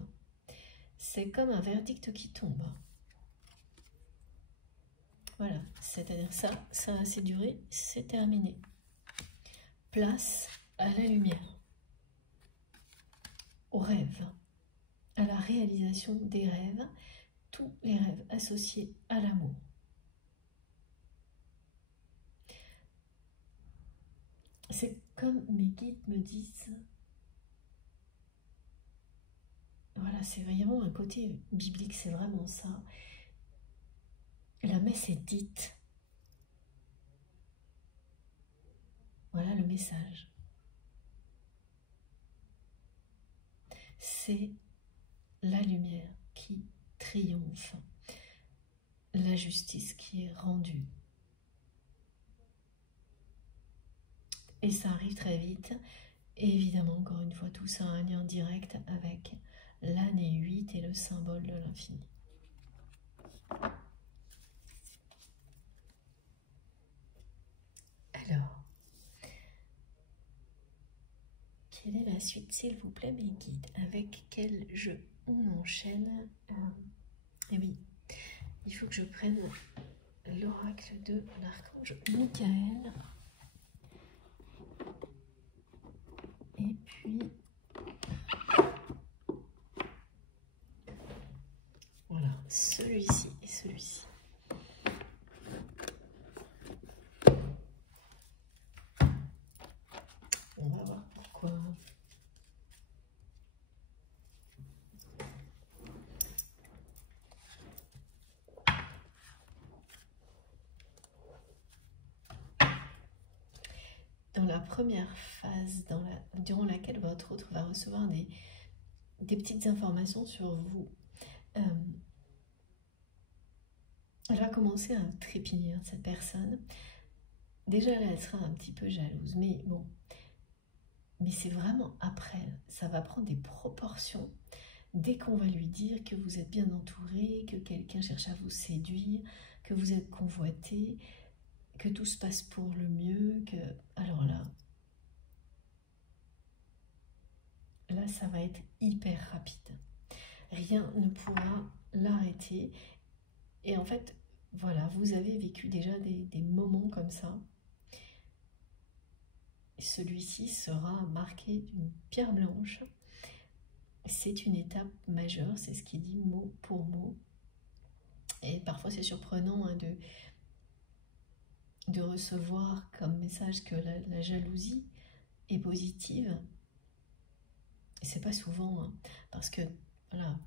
C'est comme un verdict qui tombe. Voilà, c'est-à-dire ça a assez duré, c'est terminé. Place à la lumière, aux rêves, à la réalisation des rêves, tous les rêves associés à l'amour. C'est comme mes guides me disent, voilà, c'est vraiment un côté biblique, c'est vraiment ça. La messe est dite. Voilà le message. C'est la lumière qui triomphe, la justice qui est rendue. Et ça arrive très vite. Et évidemment, encore une fois, tout ça a un lien direct avec l'année 8 et le symbole de l'infini. Alors, quelle est la suite, s'il vous plaît, mes guides? Avec quel jeu on enchaîne? Eh oui, il faut que je prenne l'oracle de l'archange Michael. Et puis, dans la première phase durant laquelle votre autre va recevoir des petites informations sur vous. Elle va commencer à trépigner, cette personne. Déjà là, elle sera un petit peu jalouse, mais bon. Mais c'est vraiment après, ça va prendre des proportions. Dès qu'on va lui dire que vous êtes bien entouré, que quelqu'un cherche à vous séduire, que vous êtes convoité, que tout se passe pour le mieux, que... Alors là, ça va être hyper rapide. Rien ne pourra l'arrêter. Et en fait, voilà, vous avez vécu déjà des moments comme ça. Celui-ci sera marqué d'une pierre blanche. C'est une étape majeure, c'est ce qu'il dit mot pour mot. Et parfois c'est surprenant hein, de recevoir comme message que la jalousie est positive. Et c'est pas souvent, hein, parce que voilà,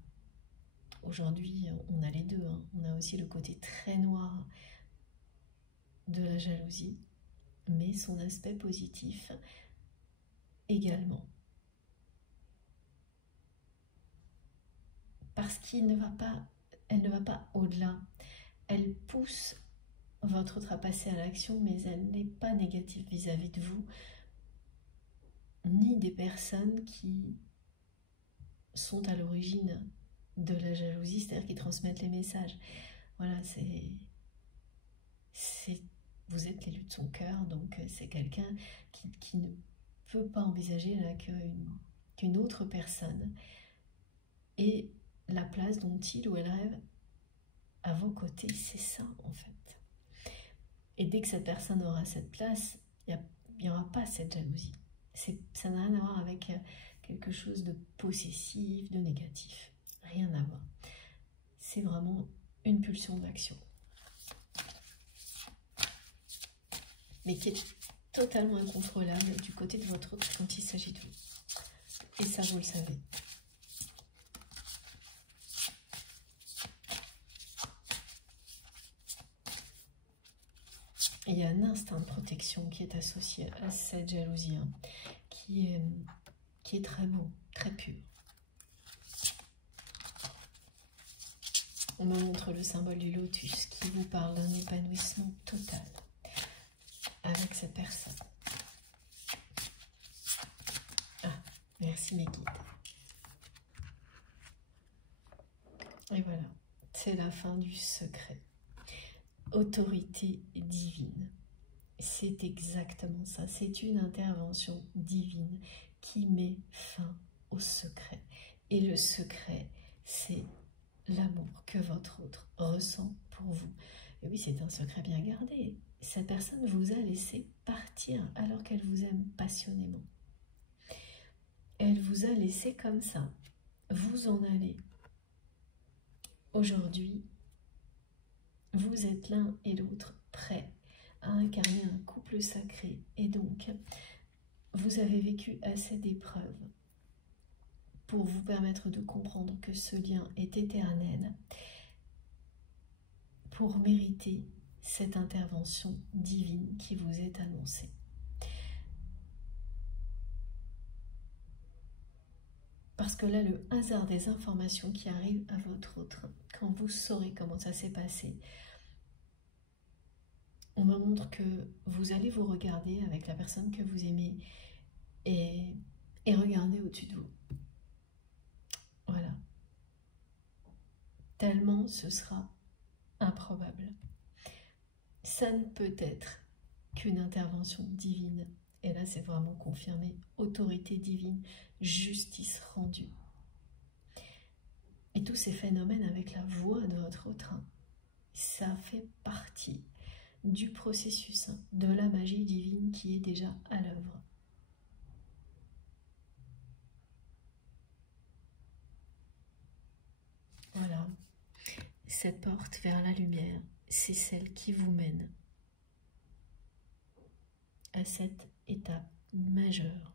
aujourd'hui on a les deux. Hein. On a aussi le côté très noir de la jalousie, mais son aspect positif également. Parce qu'elle ne va pas au-delà. Elle pousse votre autre à passer à l'action, mais elle n'est pas négative vis-à-vis de vous, ni des personnes qui sont à l'origine de la jalousie, c'est-à-dire qui transmettent les messages. Voilà, vous êtes l'élu de son cœur, donc c'est quelqu'un qui ne peut pas envisager là qu'une autre personne ait la place dont il ou elle rêve à vos côtés. C'est ça en fait. Et dès que cette personne aura cette place, il n'y aura pas cette jalousie. Ça n'a rien à voir avec quelque chose de possessif, de négatif. Rien à voir. C'est vraiment une pulsion d'action. Mais qui est totalement incontrôlable du côté de votre autre quand il s'agit de vous. Et ça, vous le savez. Il y a un instinct de protection qui est associé à cette jalousie, hein, qui est très beau, très pur. On me montre le symbole du lotus qui vous parle d'un épanouissement total avec cette personne. Ah, merci mes guides. Et voilà, c'est la fin du secret. Autorité divine. C'est exactement ça. C'est une intervention divine qui met fin au secret. Et le secret, c'est l'amour que votre autre ressent pour vous. Et oui, c'est un secret bien gardé. Cette personne vous a laissé partir alors qu'elle vous aime passionnément. Elle vous a laissé comme ça. Vous en allez. Aujourd'hui, vous êtes l'un et l'autre prêts à incarner un couple sacré. Et donc, vous avez vécu assez d'épreuves pour vous permettre de comprendre que ce lien est éternel, pour mériter cette intervention divine qui vous est annoncée. Parce que là, le hasard des informations qui arrivent à votre autre, quand vous saurez comment ça s'est passé, on me montre que vous allez vous regarder avec la personne que vous aimez et regarder au-dessus de vous. Voilà. Tellement ce sera improbable. Ça ne peut être qu'une intervention divine. Et là, c'est vraiment confirmé. Autorité divine, justice rendue. Et tous ces phénomènes avec la voix de votre autre, ça fait partie du processus de la magie divine qui est déjà à l'œuvre. Voilà, cette porte vers la lumière, c'est celle qui vous mène à cette étape majeure,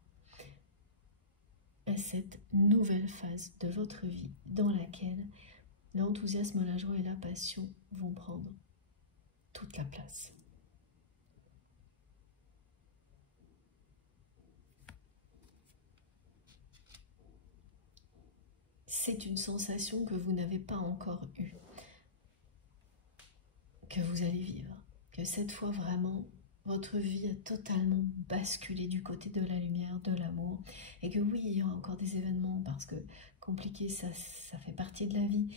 à cette nouvelle phase de votre vie dans laquelle l'enthousiasme, la joie et la passion vont prendre toute la place. c'est une sensation que vous n'avez pas encore eue, que vous allez vivre, que cette fois vraiment, votre vie a totalement basculé du côté de la lumière, de l'amour, et que oui, il y aura encore des événements, parce que compliqué, ça fait partie de la vie,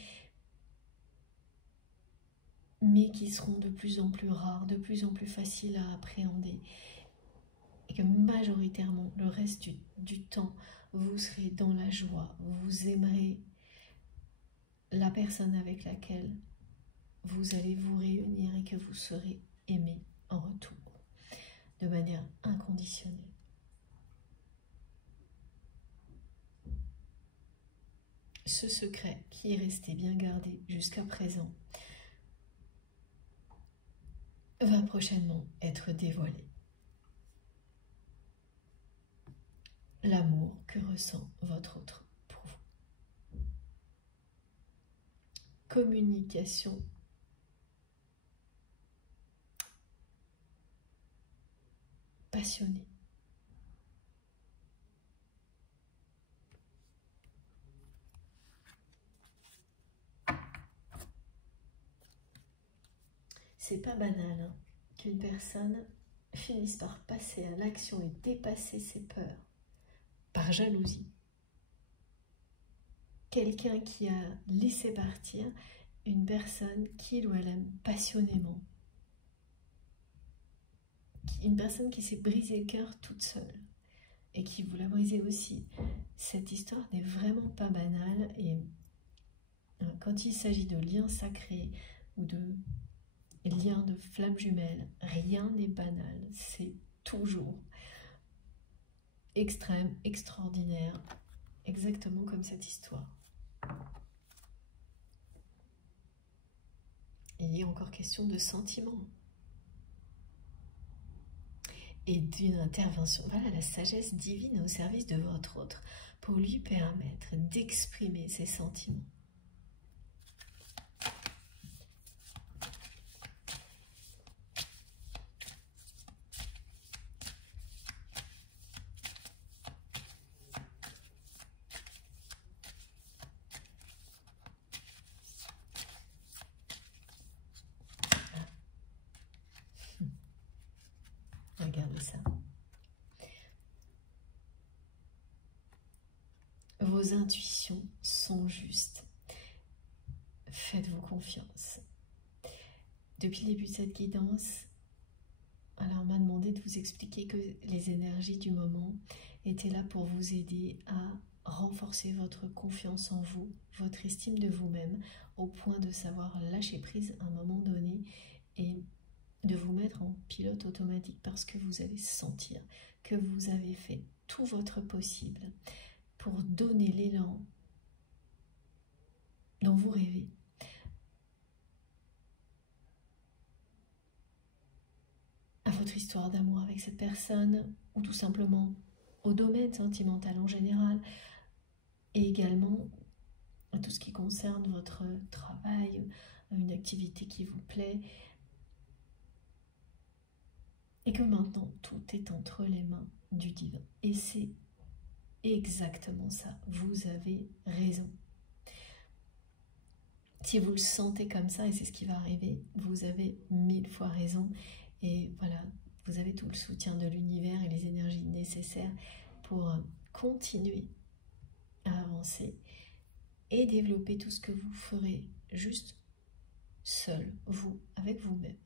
mais qui seront de plus en plus rares, de plus en plus faciles à appréhender, et que majoritairement, le reste du temps, vous serez dans la joie, vous aimerez la personne avec laquelle vous allez vous réunir et que vous serez aimé en retour, de manière inconditionnelle. Ce secret qui est resté bien gardé jusqu'à présent va prochainement être dévoilé. L'amour que ressent votre autre pour vous. Communication passionnée. C'est pas banal hein, qu'une personne finisse par passer à l'action et dépasser ses peurs par jalousie. Quelqu'un qui a laissé partir une personne qu'il ou elle aime passionnément. Une personne qui s'est brisé le cœur toute seule et qui vous l'a brisé aussi. Cette histoire n'est vraiment pas banale et quand il s'agit de liens sacrés ou de liens de flammes jumelles, rien n'est banal. C'est toujours extrême, extraordinaire, exactement comme cette histoire. Il y a encore question de sentiments et d'une intervention. Voilà la sagesse divine au service de votre autre pour lui permettre d'exprimer ses sentiments. Regardez ça. Vos intuitions sont justes. Faites-vous confiance. Depuis le début de cette guidance, alors on m'a demandé de vous expliquer que les énergies du moment étaient là pour vous aider à renforcer votre confiance en vous, votre estime de vous-même, au point de savoir lâcher prise à un moment donné et de vous mettre en pilote automatique parce que vous allez sentir que vous avez fait tout votre possible pour donner l'élan dont vous rêvez. À votre histoire d'amour avec cette personne ou tout simplement au domaine sentimental en général et également à tout ce qui concerne votre travail, une activité qui vous plaît. Et que maintenant, tout est entre les mains du divin. Et c'est exactement ça. Vous avez raison. Si vous le sentez comme ça, et c'est ce qui va arriver, vous avez 1000 fois raison. Et voilà, vous avez tout le soutien de l'univers et les énergies nécessaires pour continuer à avancer et développer tout ce que vous ferez juste seul, vous, avec vous-même.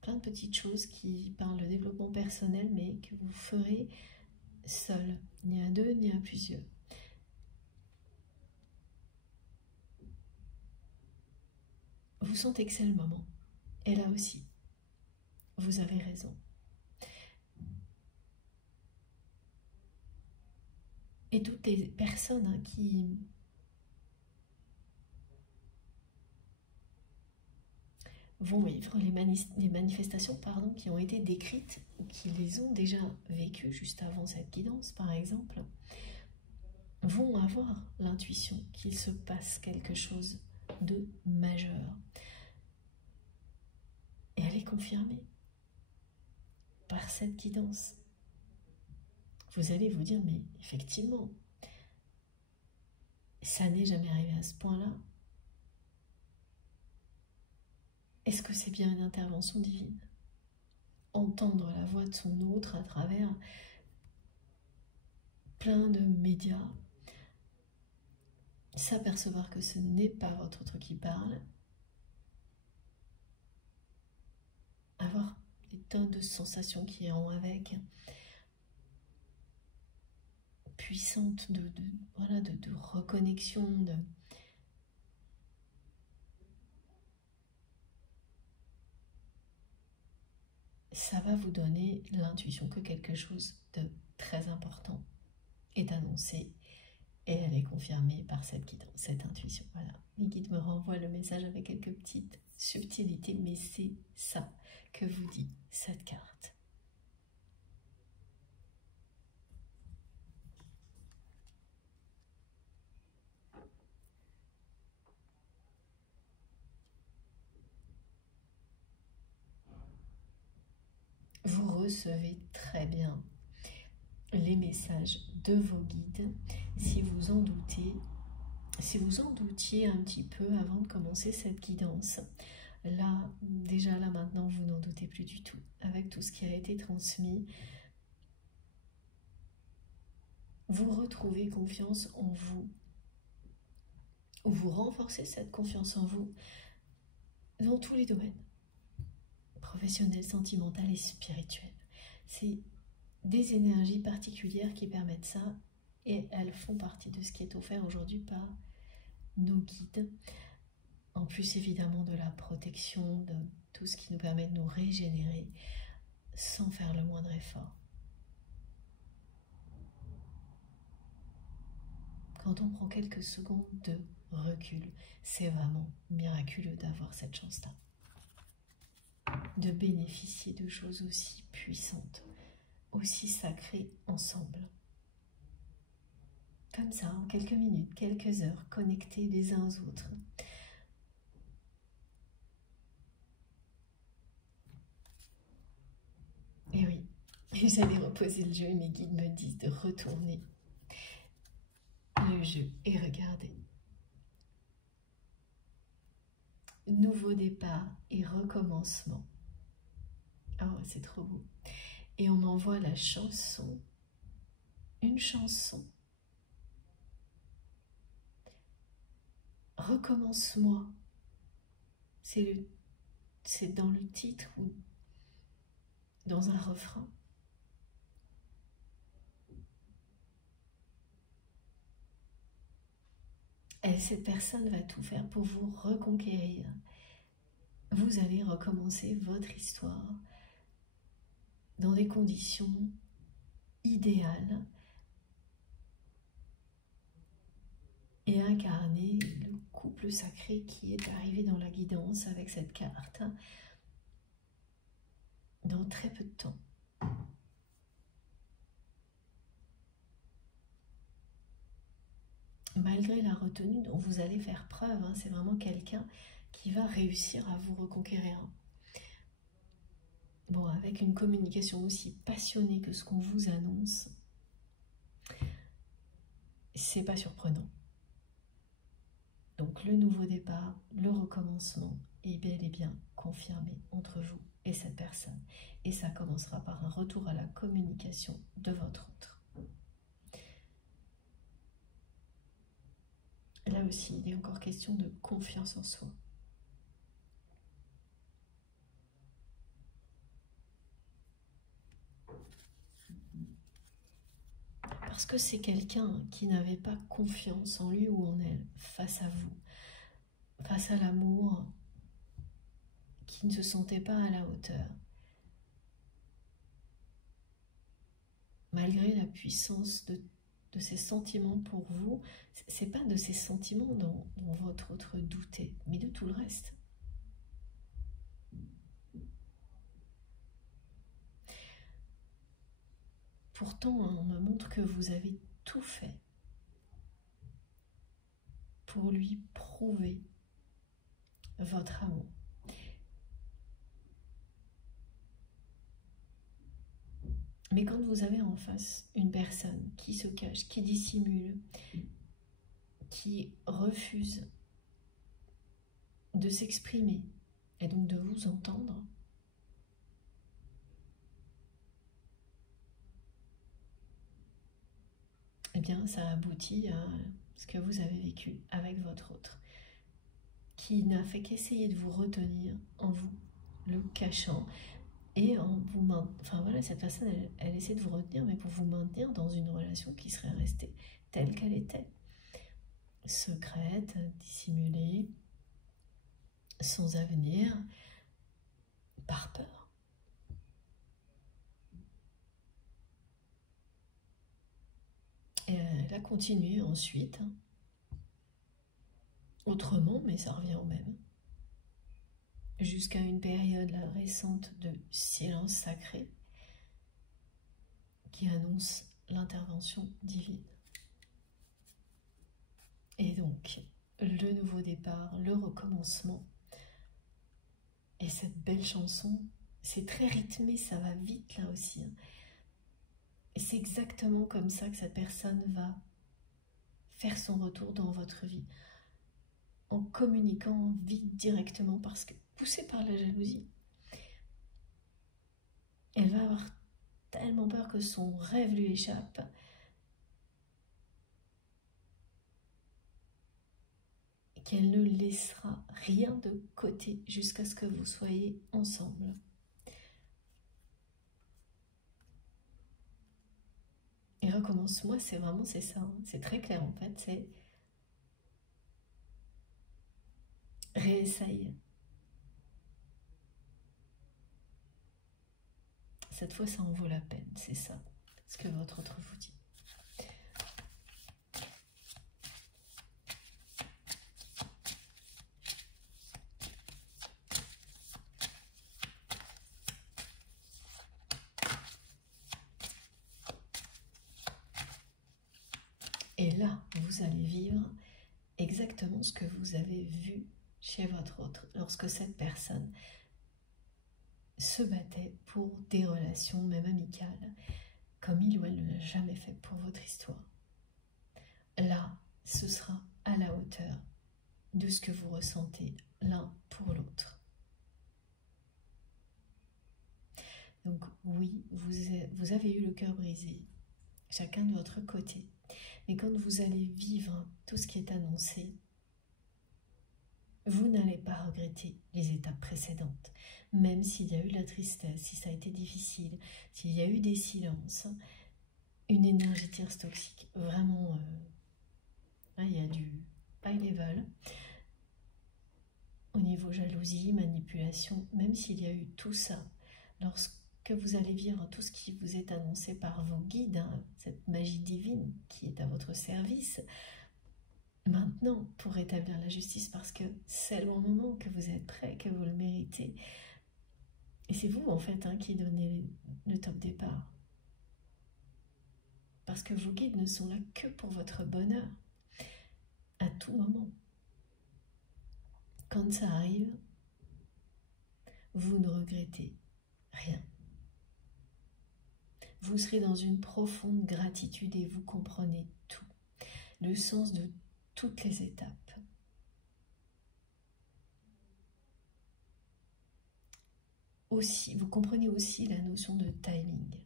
Plein de petites choses qui parlent de développement personnel, mais que vous ferez seul, ni à deux, ni à plusieurs. Vous sentez que c'est le moment. Et là aussi, vous avez raison. Et toutes les personnes qui vont vivre les manifestations qui ont été décrites ou qui les ont déjà vécues juste avant cette guidance, par exemple, vont avoir l'intuition qu'il se passe quelque chose de majeur. Et elle est confirmée par cette guidance. Vous allez vous dire, mais effectivement, Ça n'est jamais arrivé à ce point-là. Est-ce que c'est bien une intervention divine? Entendre la voix de son autre à travers plein de médias, s'apercevoir que ce n'est pas votre autre qui parle, avoir des tonnes de sensations qui iront avec, puissantes de reconnexion, ça va vous donner l'intuition que quelque chose de très important est annoncé et elle est confirmée par cette guidance, cette intuition. Voilà, les guides me renvoient le message avec quelques petites subtilités, mais c'est ça que vous dit cette carte. Vous recevez très bien les messages de vos guides. Si vous en doutez, si vous en doutiez un petit peu avant de commencer cette guidance, là, déjà là maintenant, vous n'en doutez plus du tout. Avec tout ce qui a été transmis, vous retrouvez confiance en vous, ou vous renforcez cette confiance en vous dans tous les domaines, professionnel, sentimental et spirituel. C'est des énergies particulières qui permettent ça et elles font partie de ce qui est offert aujourd'hui par nos guides. En plus évidemment de la protection, de tout ce qui nous permet de nous régénérer sans faire le moindre effort. Quand on prend quelques secondes de recul, c'est vraiment miraculeux d'avoir cette chance-là, de bénéficier de choses aussi puissantes, aussi sacrées ensemble. Comme ça, en quelques minutes, quelques heures, connectés les uns aux autres. Et oui, j'allais reposer le jeu et mes guides me disent de retourner le jeu et regarder. Nouveau départ et recommencement. Oh, c'est trop beau. Et on m'envoie la chanson, une chanson. Recommence-moi. C'est dans le titre ou dans un refrain. Et cette personne va tout faire pour vous reconquérir. Vous allez recommencer votre histoire dans des conditions idéales et incarner le couple sacré qui est arrivé dans la guidance avec cette carte dans très peu de temps. Malgré la retenue dont vous allez faire preuve, c'est vraiment quelqu'un qui va réussir à vous reconquérir. Bon, avec une communication aussi passionnée que ce qu'on vous annonce, c'est pas surprenant. Donc le nouveau départ, le recommencement est bel et bien confirmé entre vous et cette personne. Et ça commencera par un retour à la communication de votre autre. Là aussi, il est encore question de confiance en soi. Parce que c'est quelqu'un qui n'avait pas confiance en lui ou en elle face à vous, face à l'amour, qui ne se sentait pas à la hauteur. Malgré la puissance de ses sentiments pour vous, c'est pas de ces sentiments dont votre autre doutait, mais de tout le reste. Pourtant, on me montre que vous avez tout fait pour lui prouver votre amour. Mais quand vous avez en face une personne qui se cache, qui dissimule, qui refuse de s'exprimer et donc de vous entendre, eh bien ça aboutit à ce que vous avez vécu avec votre autre, qui n'a fait qu'essayer de vous retenir en vous le cachant et en vous maintenant. Enfin voilà, cette personne, elle essaie de vous retenir, mais pour vous maintenir dans une relation qui serait restée telle qu'elle était, secrète, dissimulée, sans avenir, par peur. Et elle a continué ensuite, autrement, mais ça revient au même, jusqu'à une période là, récente de silence sacré qui annonce l'intervention divine. Et donc, le nouveau départ, le recommencement, et cette belle chanson, c'est très rythmé, ça va vite là aussi. Et c'est exactement comme ça que cette personne va faire son retour dans votre vie, en communiquant vite, directement, parce que poussée par la jalousie, elle va avoir tellement peur que son rêve lui échappe. Qu'elle ne laissera rien de côté jusqu'à ce que vous soyez ensemble. Et recommence-moi, c'est vraiment, c'est ça, hein. C'est très clair en fait, c'est réessaye. Cette fois, ça en vaut la peine, c'est ça, ce que votre autre vous dit. Et là, vous allez vivre exactement ce que vous avez vu chez votre autre, lorsque cette personne se battait pour des relations, même amicales, comme il ou elle ne l'a jamais fait pour votre histoire. Là, ce sera à la hauteur de ce que vous ressentez l'un pour l'autre. Donc oui, vous avez eu le cœur brisé, chacun de votre côté. Mais quand vous allez vivre tout ce qui est annoncé, vous n'allez pas regretter les étapes précédentes. Même s'il y a eu de la tristesse, si ça a été difficile, s'il y a eu des silences, une énergie tierce toxique, vraiment, il y a du high level. Au niveau jalousie, manipulation, même s'il y a eu tout ça, lorsque vous allez vivre tout ce qui vous est annoncé par vos guides, hein, cette magie divine qui est à votre service, maintenant pour rétablir la justice, parce que c'est le moment, que vous êtes prêt, que vous le méritez. Et c'est vous en fait hein, qui donnez le top départ. Parce que vos guides ne sont là que pour votre bonheur, à tout moment. Quand ça arrive, vous ne regrettez rien. Vous serez dans une profonde gratitude et vous comprenez tout, le sens de toutes les étapes. Aussi, vous comprenez aussi la notion de timing.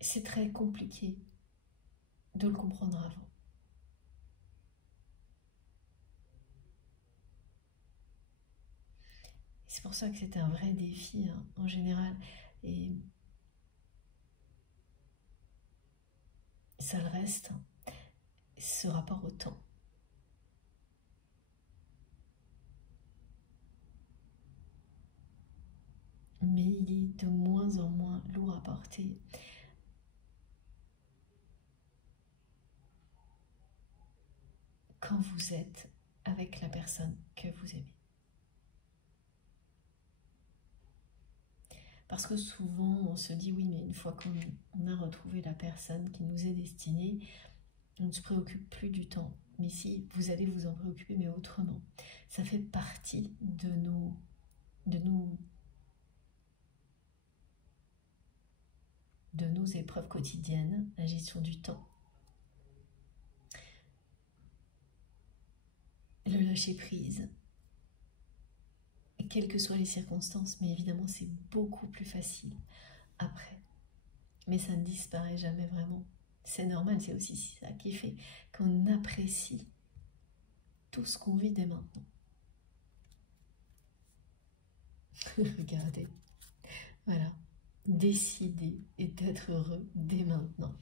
C'est très compliqué de le comprendre avant. C'est pour ça que c'est un vrai défi hein, en général. Et ça le reste, ce rapport au temps. Mais il est de moins en moins lourd à porter. Quand vous êtes avec la personne que vous aimez. Parce que souvent, on se dit, oui, mais une fois qu'on a retrouvé la personne qui nous est destinée, on ne se préoccupe plus du temps. Mais si, vous allez vous en préoccuper, mais autrement. Ça fait partie de nos épreuves quotidiennes, la gestion du temps. le lâcher prise, et quelles que soient les circonstances, mais évidemment c'est beaucoup plus facile après. Mais ça ne disparaît jamais vraiment. C'est normal, c'est aussi ça qui fait qu'on apprécie tout ce qu'on vit dès maintenant. Regardez, voilà, décider et d'être heureux dès maintenant.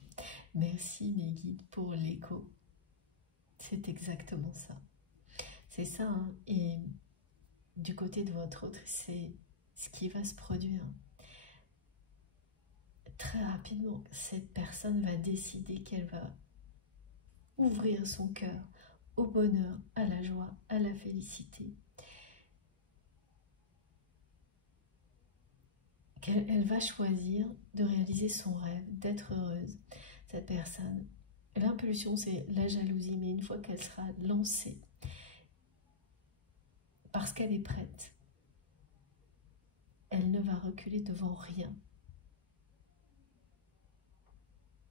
Merci mes guides pour l'écho. C'est exactement ça. C'est ça, hein, et du côté de votre autre, c'est ce qui va se produire. Très rapidement, cette personne va décider qu'elle va ouvrir son cœur au bonheur, à la joie, à la félicité. Elle va choisir de réaliser son rêve, d'être heureuse. Cette personne, l'impulsion, c'est la jalousie, mais une fois qu'elle sera lancée, parce qu'elle est prête, elle ne va reculer devant rien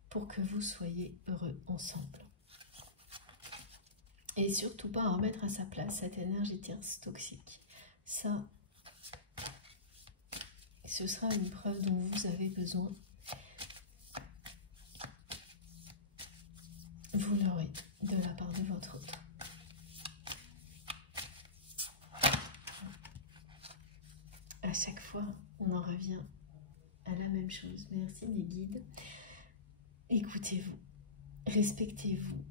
pour que vous soyez heureux ensemble. Et surtout pas remettre à sa place cette énergie toxique. Ça, ce sera une preuve dont vous avez besoin. Vous l'aurez de la part de votre autre. À chaque fois, on en revient à la même chose. Merci mes guides. Écoutez-vous, respectez-vous,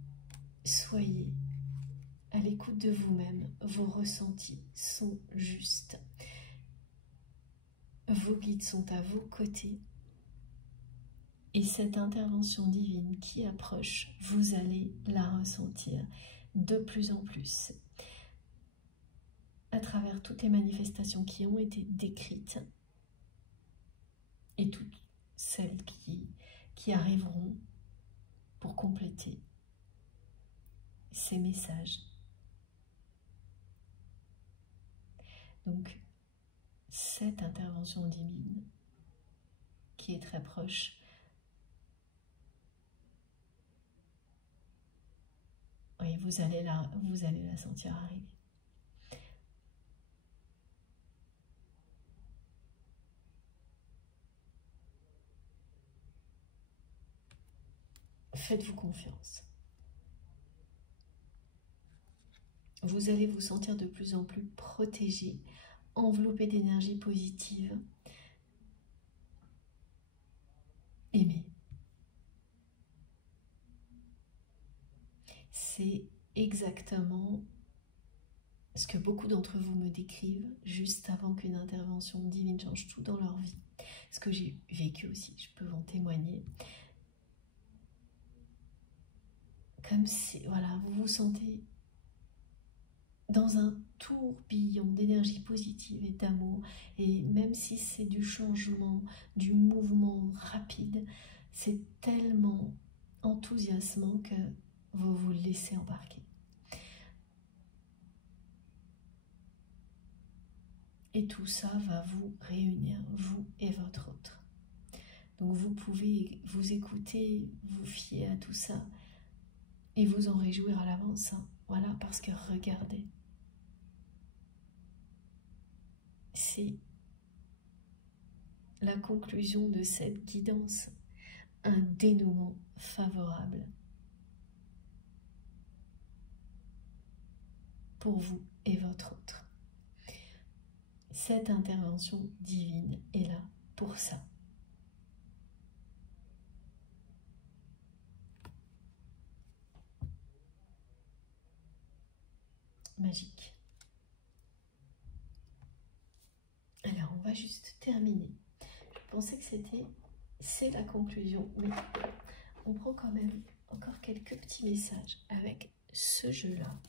soyez à l'écoute de vous-même. Vos ressentis sont justes. Vos guides sont à vos côtés. Et cette intervention divine qui approche, vous allez la ressentir de plus en plus. À travers toutes les manifestations qui ont été décrites et toutes celles qui arriveront pour compléter ces messages. Donc, cette intervention divine qui est très proche, oui, vous allez la sentir arriver. Faites-vous confiance. Vous allez vous sentir de plus en plus protégé, enveloppé d'énergie positive, aimé. C'est exactement ce que beaucoup d'entre vous me décrivent juste avant qu'une intervention divine change tout dans leur vie. Ce que j'ai vécu aussi, je peux en témoigner. Comme si, voilà, vous vous sentez dans un tourbillon d'énergie positive et d'amour, et même si c'est du changement, du mouvement rapide, c'est tellement enthousiasmant que vous vous laissez embarquer. Et tout ça va vous réunir, vous et votre autre. Donc vous pouvez vous écouter, vous fier à tout ça et vous en réjouir à l'avance. Hein. Voilà, parce que regardez, c'est la conclusion de cette guidance, un dénouement favorable pour vous et votre autre. Cette intervention divine est là pour ça. Magique. Alors, on va juste terminer. Je pensais que c'est la conclusion, mais on prend quand même encore quelques petits messages avec ce jeu-là.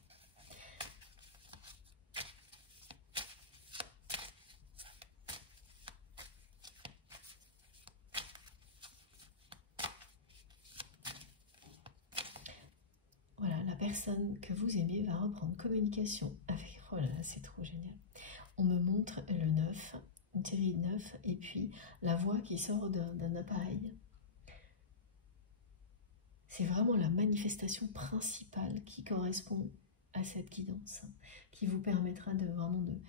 Voilà, la personne que vous aimez va reprendre communication avec... Oh là là, c'est trop génial. On me montre le 9, une série de 9, et puis la voix qui sort d'un appareil. C'est vraiment la manifestation principale qui correspond à cette guidance, hein, qui vous permettra de vraiment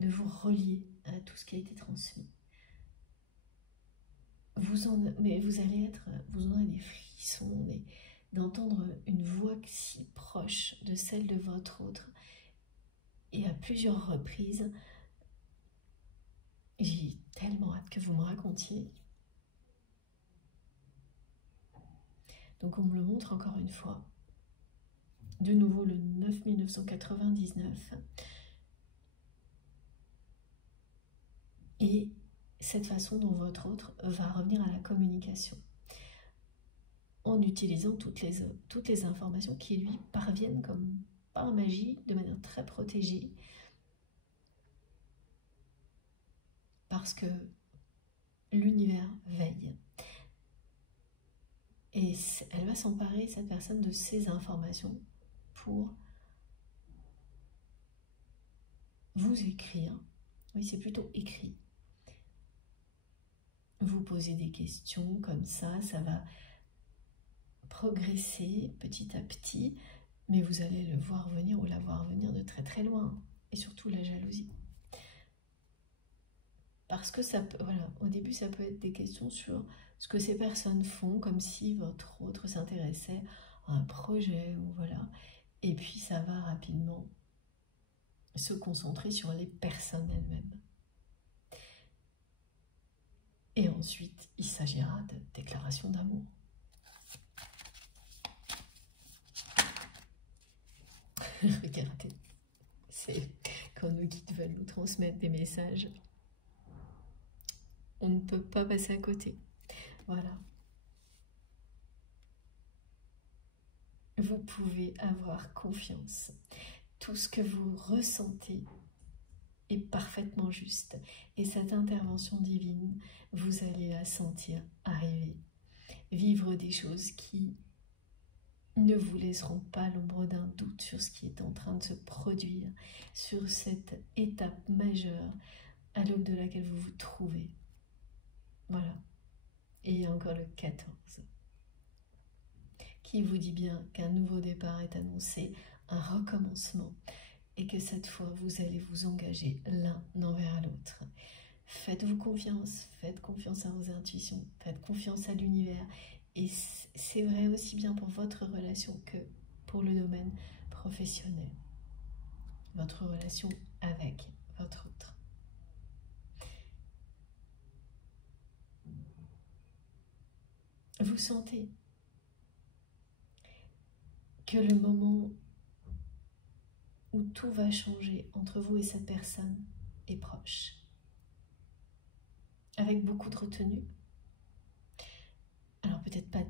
de vous relier à tout ce qui a été transmis. Mais vous aurez des frissons, d'entendre une voix si proche de celle de votre autre, et à plusieurs reprises, j'ai tellement hâte que vous me racontiez. Donc on me le montre encore une fois. De nouveau le 9999. Et cette façon dont votre autre va revenir à la communication, en utilisant toutes les informations qui lui parviennent comme par magie, de manière très protégée, parce que l'univers veille. Et elle va s'emparer, cette personne, de ces informations pour vous écrire. Oui, c'est plutôt écrit. Vous posez des questions comme ça va progresser petit à petit, mais vous allez le voir venir ou la voir venir de très très loin. Et surtout la jalousie. Parce que ça peut, voilà, au début, ça peut être des questions sur ce que ces personnes font, comme si votre autre s'intéressait à un projet, ou voilà. Et puis, ça va rapidement se concentrer sur les personnes elles-mêmes. Et ensuite, il s'agira de déclaration d'amour. Regardez, c'est quand nos guides veulent nous transmettre des messages, on ne peut pas passer à côté. Voilà. Vous pouvez avoir confiance. Tout ce que vous ressentez est parfaitement juste. Et cette intervention divine, vous allez la sentir arriver. Vivre des choses qui ne vous laisseront pas l'ombre d'un doute sur ce qui est en train de se produire, sur cette étape majeure à l'aube de laquelle vous vous trouvez. Voilà. Et il y a encore le 14 qui vous dit bien qu'un nouveau départ est annoncé, un recommencement, et que cette fois vous allez vous engager l'un envers l'autre. Faites-vous confiance, faites confiance à vos intuitions, faites confiance à l'univers, et c'est vrai aussi bien pour votre relation que pour le domaine professionnel, votre relation avec votre autre. Vous sentez que le moment où tout va changer entre vous et cette personne est proche, avec beaucoup de retenue. Alors peut-être pas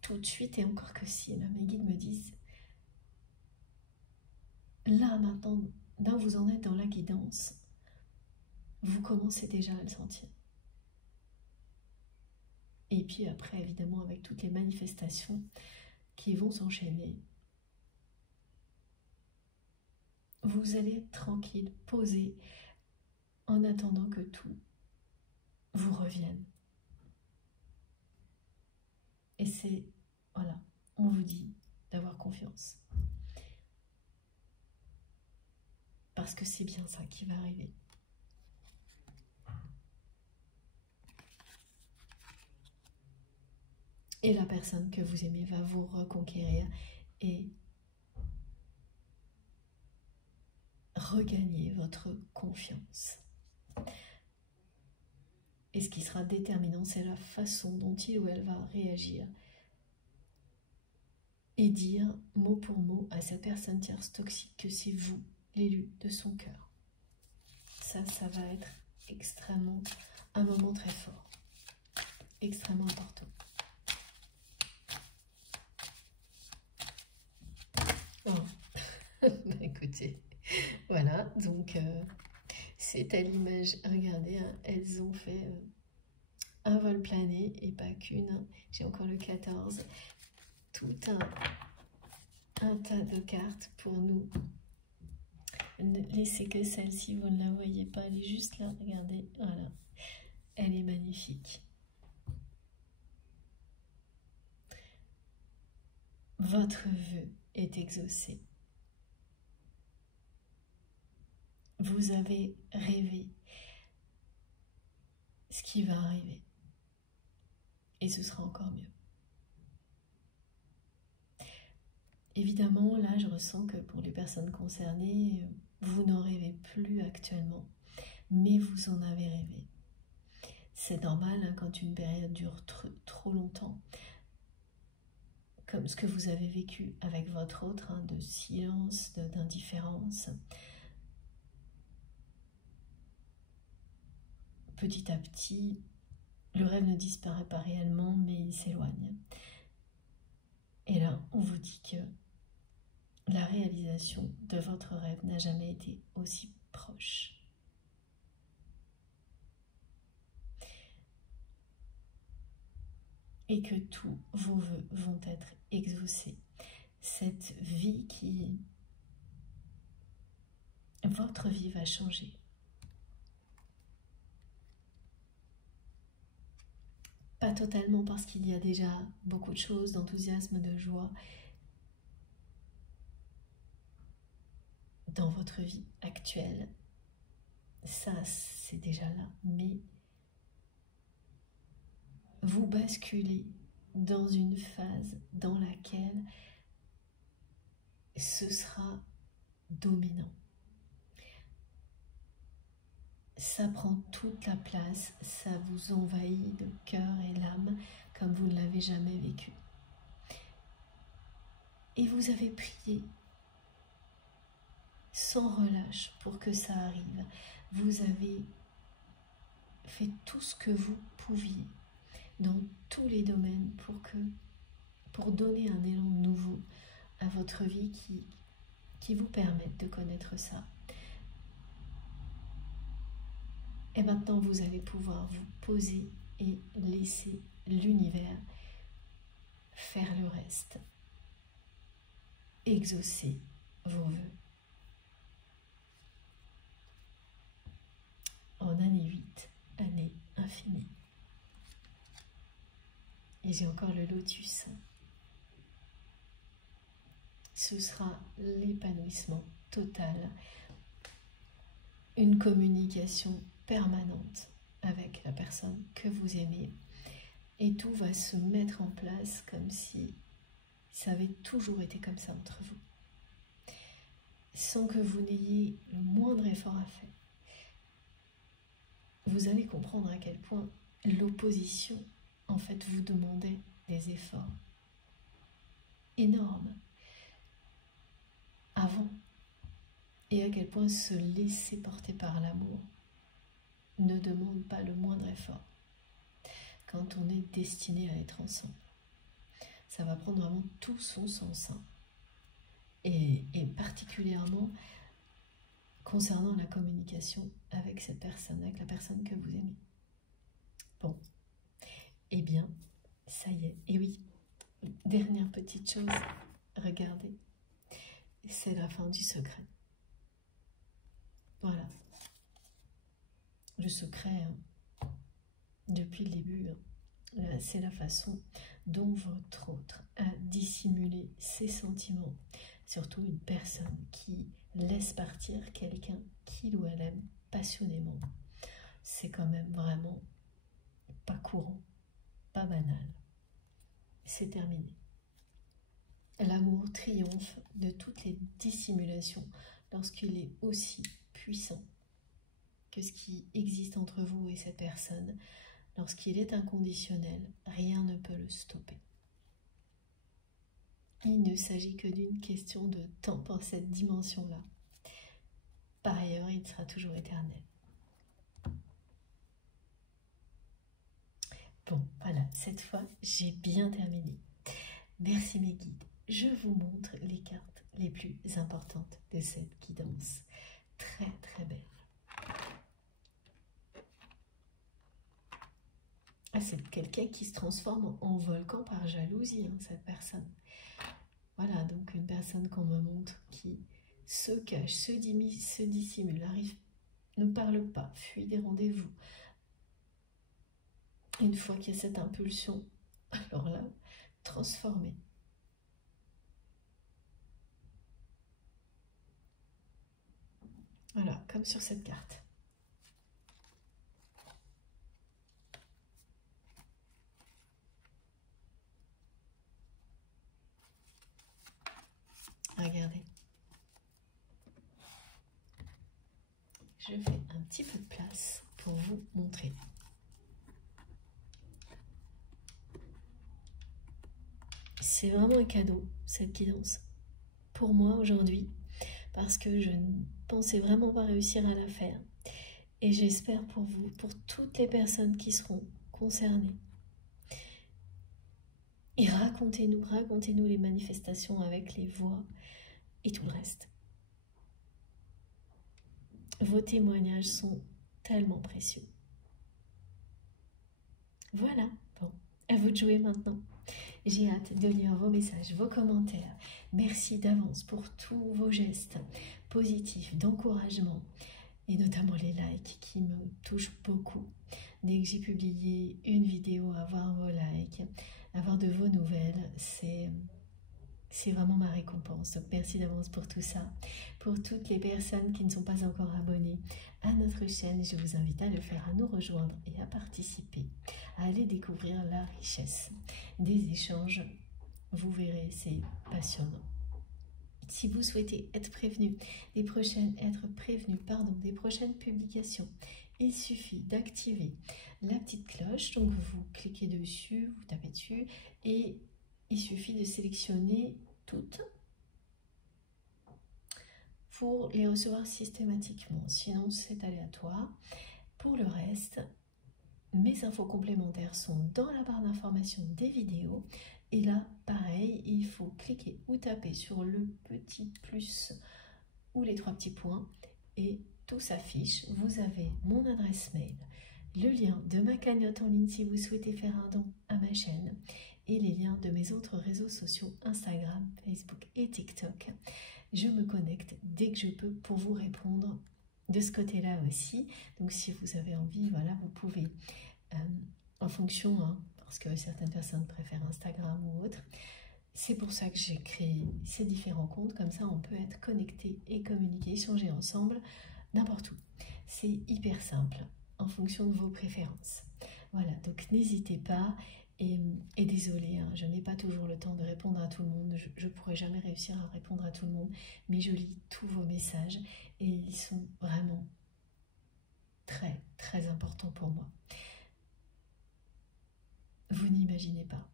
tout de suite, et encore que si, là mes guides me disent, là maintenant, là où vous en êtes dans la guidance, vous commencez déjà à le sentir. Et puis après, évidemment, avec toutes les manifestations qui vont s'enchaîner, vous allez être tranquille, posé, en attendant que tout vous revienne. Et c'est, voilà, on vous dit d'avoir confiance. Parce que c'est bien ça qui va arriver. Et la personne que vous aimez va vous reconquérir et regagner votre confiance. Et ce qui sera déterminant, c'est la façon dont il ou elle va réagir et dire mot pour mot à cette personne tierce toxique que c'est vous, l'élu de son cœur. Ça va être extrêmement, un moment très fort, extrêmement important. Oh. Bah, écoutez, voilà, donc c'est à l'image, regardez, hein, elles ont fait un vol plané et pas qu'une, hein. J'ai encore le 14, tout un tas de cartes pour nous. Ne laissez que celle-ci, vous ne la voyez pas, elle est juste là, regardez, voilà, elle est magnifique. Votre vœu est exaucé. Vous avez rêvé ce qui va arriver. Et ce sera encore mieux. Évidemment, là, je ressens que pour les personnes concernées, vous n'en rêvez plus actuellement, mais vous en avez rêvé. C'est normal hein, quand une période dure trop longtemps, comme ce que vous avez vécu avec votre autre, hein, de silence, d'indifférence. Petit à petit, le rêve ne disparaît pas réellement, mais il s'éloigne. Et là, on vous dit que la réalisation de votre rêve n'a jamais été aussi proche. Et que tous vos vœux vont être exaucés. Cette vie votre vie va changer. Pas totalement parce qu'il y a déjà beaucoup de choses, d'enthousiasme, de joie dans votre vie actuelle. Ça, c'est déjà là. Mais vous basculez dans une phase dans laquelle ce sera dominant. Ça prend toute la place, ça vous envahit le cœur et l'âme comme vous ne l'avez jamais vécu. Et vous avez prié sans relâche pour que ça arrive. Vous avez fait tout ce que vous pouviez dans tous les domaines pour donner un élan nouveau à votre vie qui vous permette de connaître ça. Et maintenant, vous allez pouvoir vous poser et laisser l'univers faire le reste. Exaucer vos vœux. En année 8, année infinie. Et j'ai encore le lotus. Ce sera l'épanouissement total. Une communication permanente avec la personne que vous aimez. Et tout va se mettre en place comme si ça avait toujours été comme ça entre vous. Sans que vous n'ayez le moindre effort à faire. Vous allez comprendre à quel point l'opposition, en fait, vous demandait des efforts énormes avant. Et à quel point se laisser porter par l'amour ne demande pas le moindre effort quand on est destiné à être ensemble. Ça va prendre vraiment tout son sens. Hein. Et particulièrement concernant la communication avec cette personne, avec la personne que vous aimez. Bon, eh bien, ça y est. Et oui, dernière petite chose, regardez, c'est la fin du secret. Voilà. Le secret, hein, depuis le début, hein, c'est la façon dont votre autre a dissimulé ses sentiments. Surtout une personne qui laisse partir quelqu'un qu'il ou elle aime passionnément. C'est quand même vraiment pas courant, pas banal. C'est terminé. L'amour triomphe de toutes les dissimulations lorsqu'il est aussi puissant que ce qui existe entre vous et cette personne. Lorsqu'il est inconditionnel, rien ne peut le stopper. Il ne s'agit que d'une question de temps pour cette dimension-là. Par ailleurs, il sera toujours éternel. Bon, voilà, cette fois, j'ai bien terminé. Merci mes guides. Je vous montre les cartes les plus importantes de cette guidance. Très, très belle. Ah, c'est quelqu'un qui se transforme en volcan par jalousie, hein, cette personne. Voilà, donc une personne qu'on me montre qui se cache, se dissimule, ne parle pas, fuit des rendez-vous. Une fois qu'il y a cette impulsion, alors là, transformée. Voilà, comme sur cette carte. Regardez. Je fais un petit peu de place pour vous montrer. C'est vraiment un cadeau, cette guidance, pour moi aujourd'hui, parce que je ne pensais vraiment pas réussir à la faire. Et j'espère pour vous, pour toutes les personnes qui seront concernées. Et racontez-nous les manifestations avec les voix et tout le reste. Vos témoignages sont tellement précieux. Voilà, bon, à vous de jouer maintenant. J'ai hâte de lire vos messages, vos commentaires. Merci d'avance pour tous vos gestes positifs, d'encouragement, et notamment les likes qui me touchent beaucoup. Dès que j'ai publié une vidéo, avoir vos likes, avoir de vos nouvelles, c'est vraiment ma récompense. Donc merci d'avance pour tout ça. Pour toutes les personnes qui ne sont pas encore abonnées à notre chaîne, je vous invite à le faire, à nous rejoindre et à participer, à aller découvrir la richesse des échanges. Vous verrez, c'est passionnant. Si vous souhaitez être prévenu des prochaines publications, il suffit d'activer la petite cloche. Donc vous cliquez dessus, vous tapez dessus et il suffit de sélectionner toutes pour les recevoir systématiquement. Sinon, c'est aléatoire. Pour le reste, mes infos complémentaires sont dans la barre d'information des vidéos. Et là, pareil, il faut cliquer ou taper sur le petit plus ou les 3 petits points et tout s'affiche. Vous avez mon adresse mail, le lien de ma cagnotte en ligne si vous souhaitez faire un don à ma chaîne et les liens de mes autres réseaux sociaux, Instagram, Facebook et TikTok. Je me connecte dès que je peux pour vous répondre de ce côté-là aussi. Donc si vous avez envie, voilà, vous pouvez, en fonction, parce que certaines personnes préfèrent Instagram ou autre, c'est pour ça que j'ai créé ces différents comptes. Comme ça, on peut être connecté et communiquer, échanger ensemble n'importe où. C'est hyper simple, en fonction de vos préférences. Voilà, donc n'hésitez pas. Et désolée, je n'ai pas toujours le temps de répondre à tout le monde. Je ne pourrai jamais réussir à répondre à tout le monde. Mais je lis tous vos messages et ils sont vraiment très, très importants pour moi. Vous n'imaginez pas.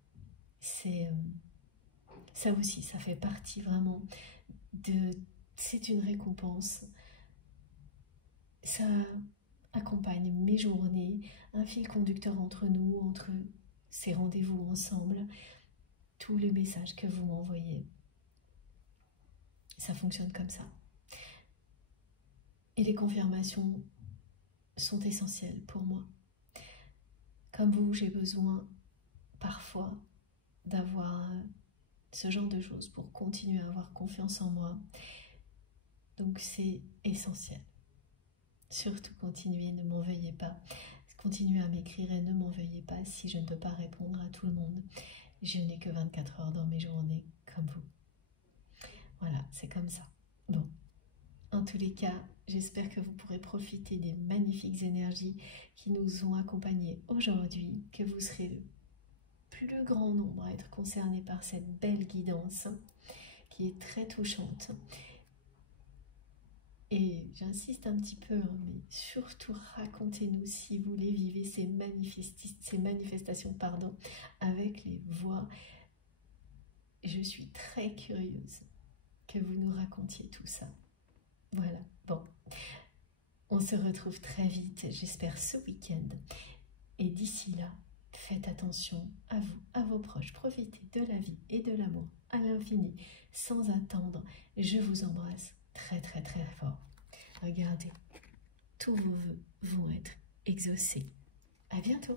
Ça aussi, ça fait partie vraiment de... C'est une récompense. Ça accompagne mes journées, un fil conducteur entre nous, entre ces rendez-vous ensemble, tous les messages que vous m'envoyez. Ça fonctionne comme ça. Et les confirmations sont essentielles pour moi. Comme vous, j'ai besoin parfois d'avoir ce genre de choses pour continuer à avoir confiance en moi. Donc c'est essentiel. Surtout continuez, ne m'en veuillez pas. Continuez à m'écrire et ne m'en veuillez pas si je ne peux pas répondre à tout le monde. Je n'ai que 24 heures dans mes journées comme vous. Voilà, c'est comme ça. Bon, en tous les cas, j'espère que vous pourrez profiter des magnifiques énergies qui nous ont accompagnés aujourd'hui, que vous serez le plus grand nombre à être concernés par cette belle guidance qui est très touchante. Et j'insiste un petit peu, mais surtout racontez-nous si vous les vivez, ces manifestations avec les voix. Je suis très curieuse que vous nous racontiez tout ça. Voilà, bon, on se retrouve très vite, j'espère ce week-end. Et d'ici là, faites attention à vous, à vos proches, profitez de la vie et de l'amour à l'infini, sans attendre. Je vous embrasse très très très fort. Regardez, tous vos vœux vont être exaucés. À bientôt.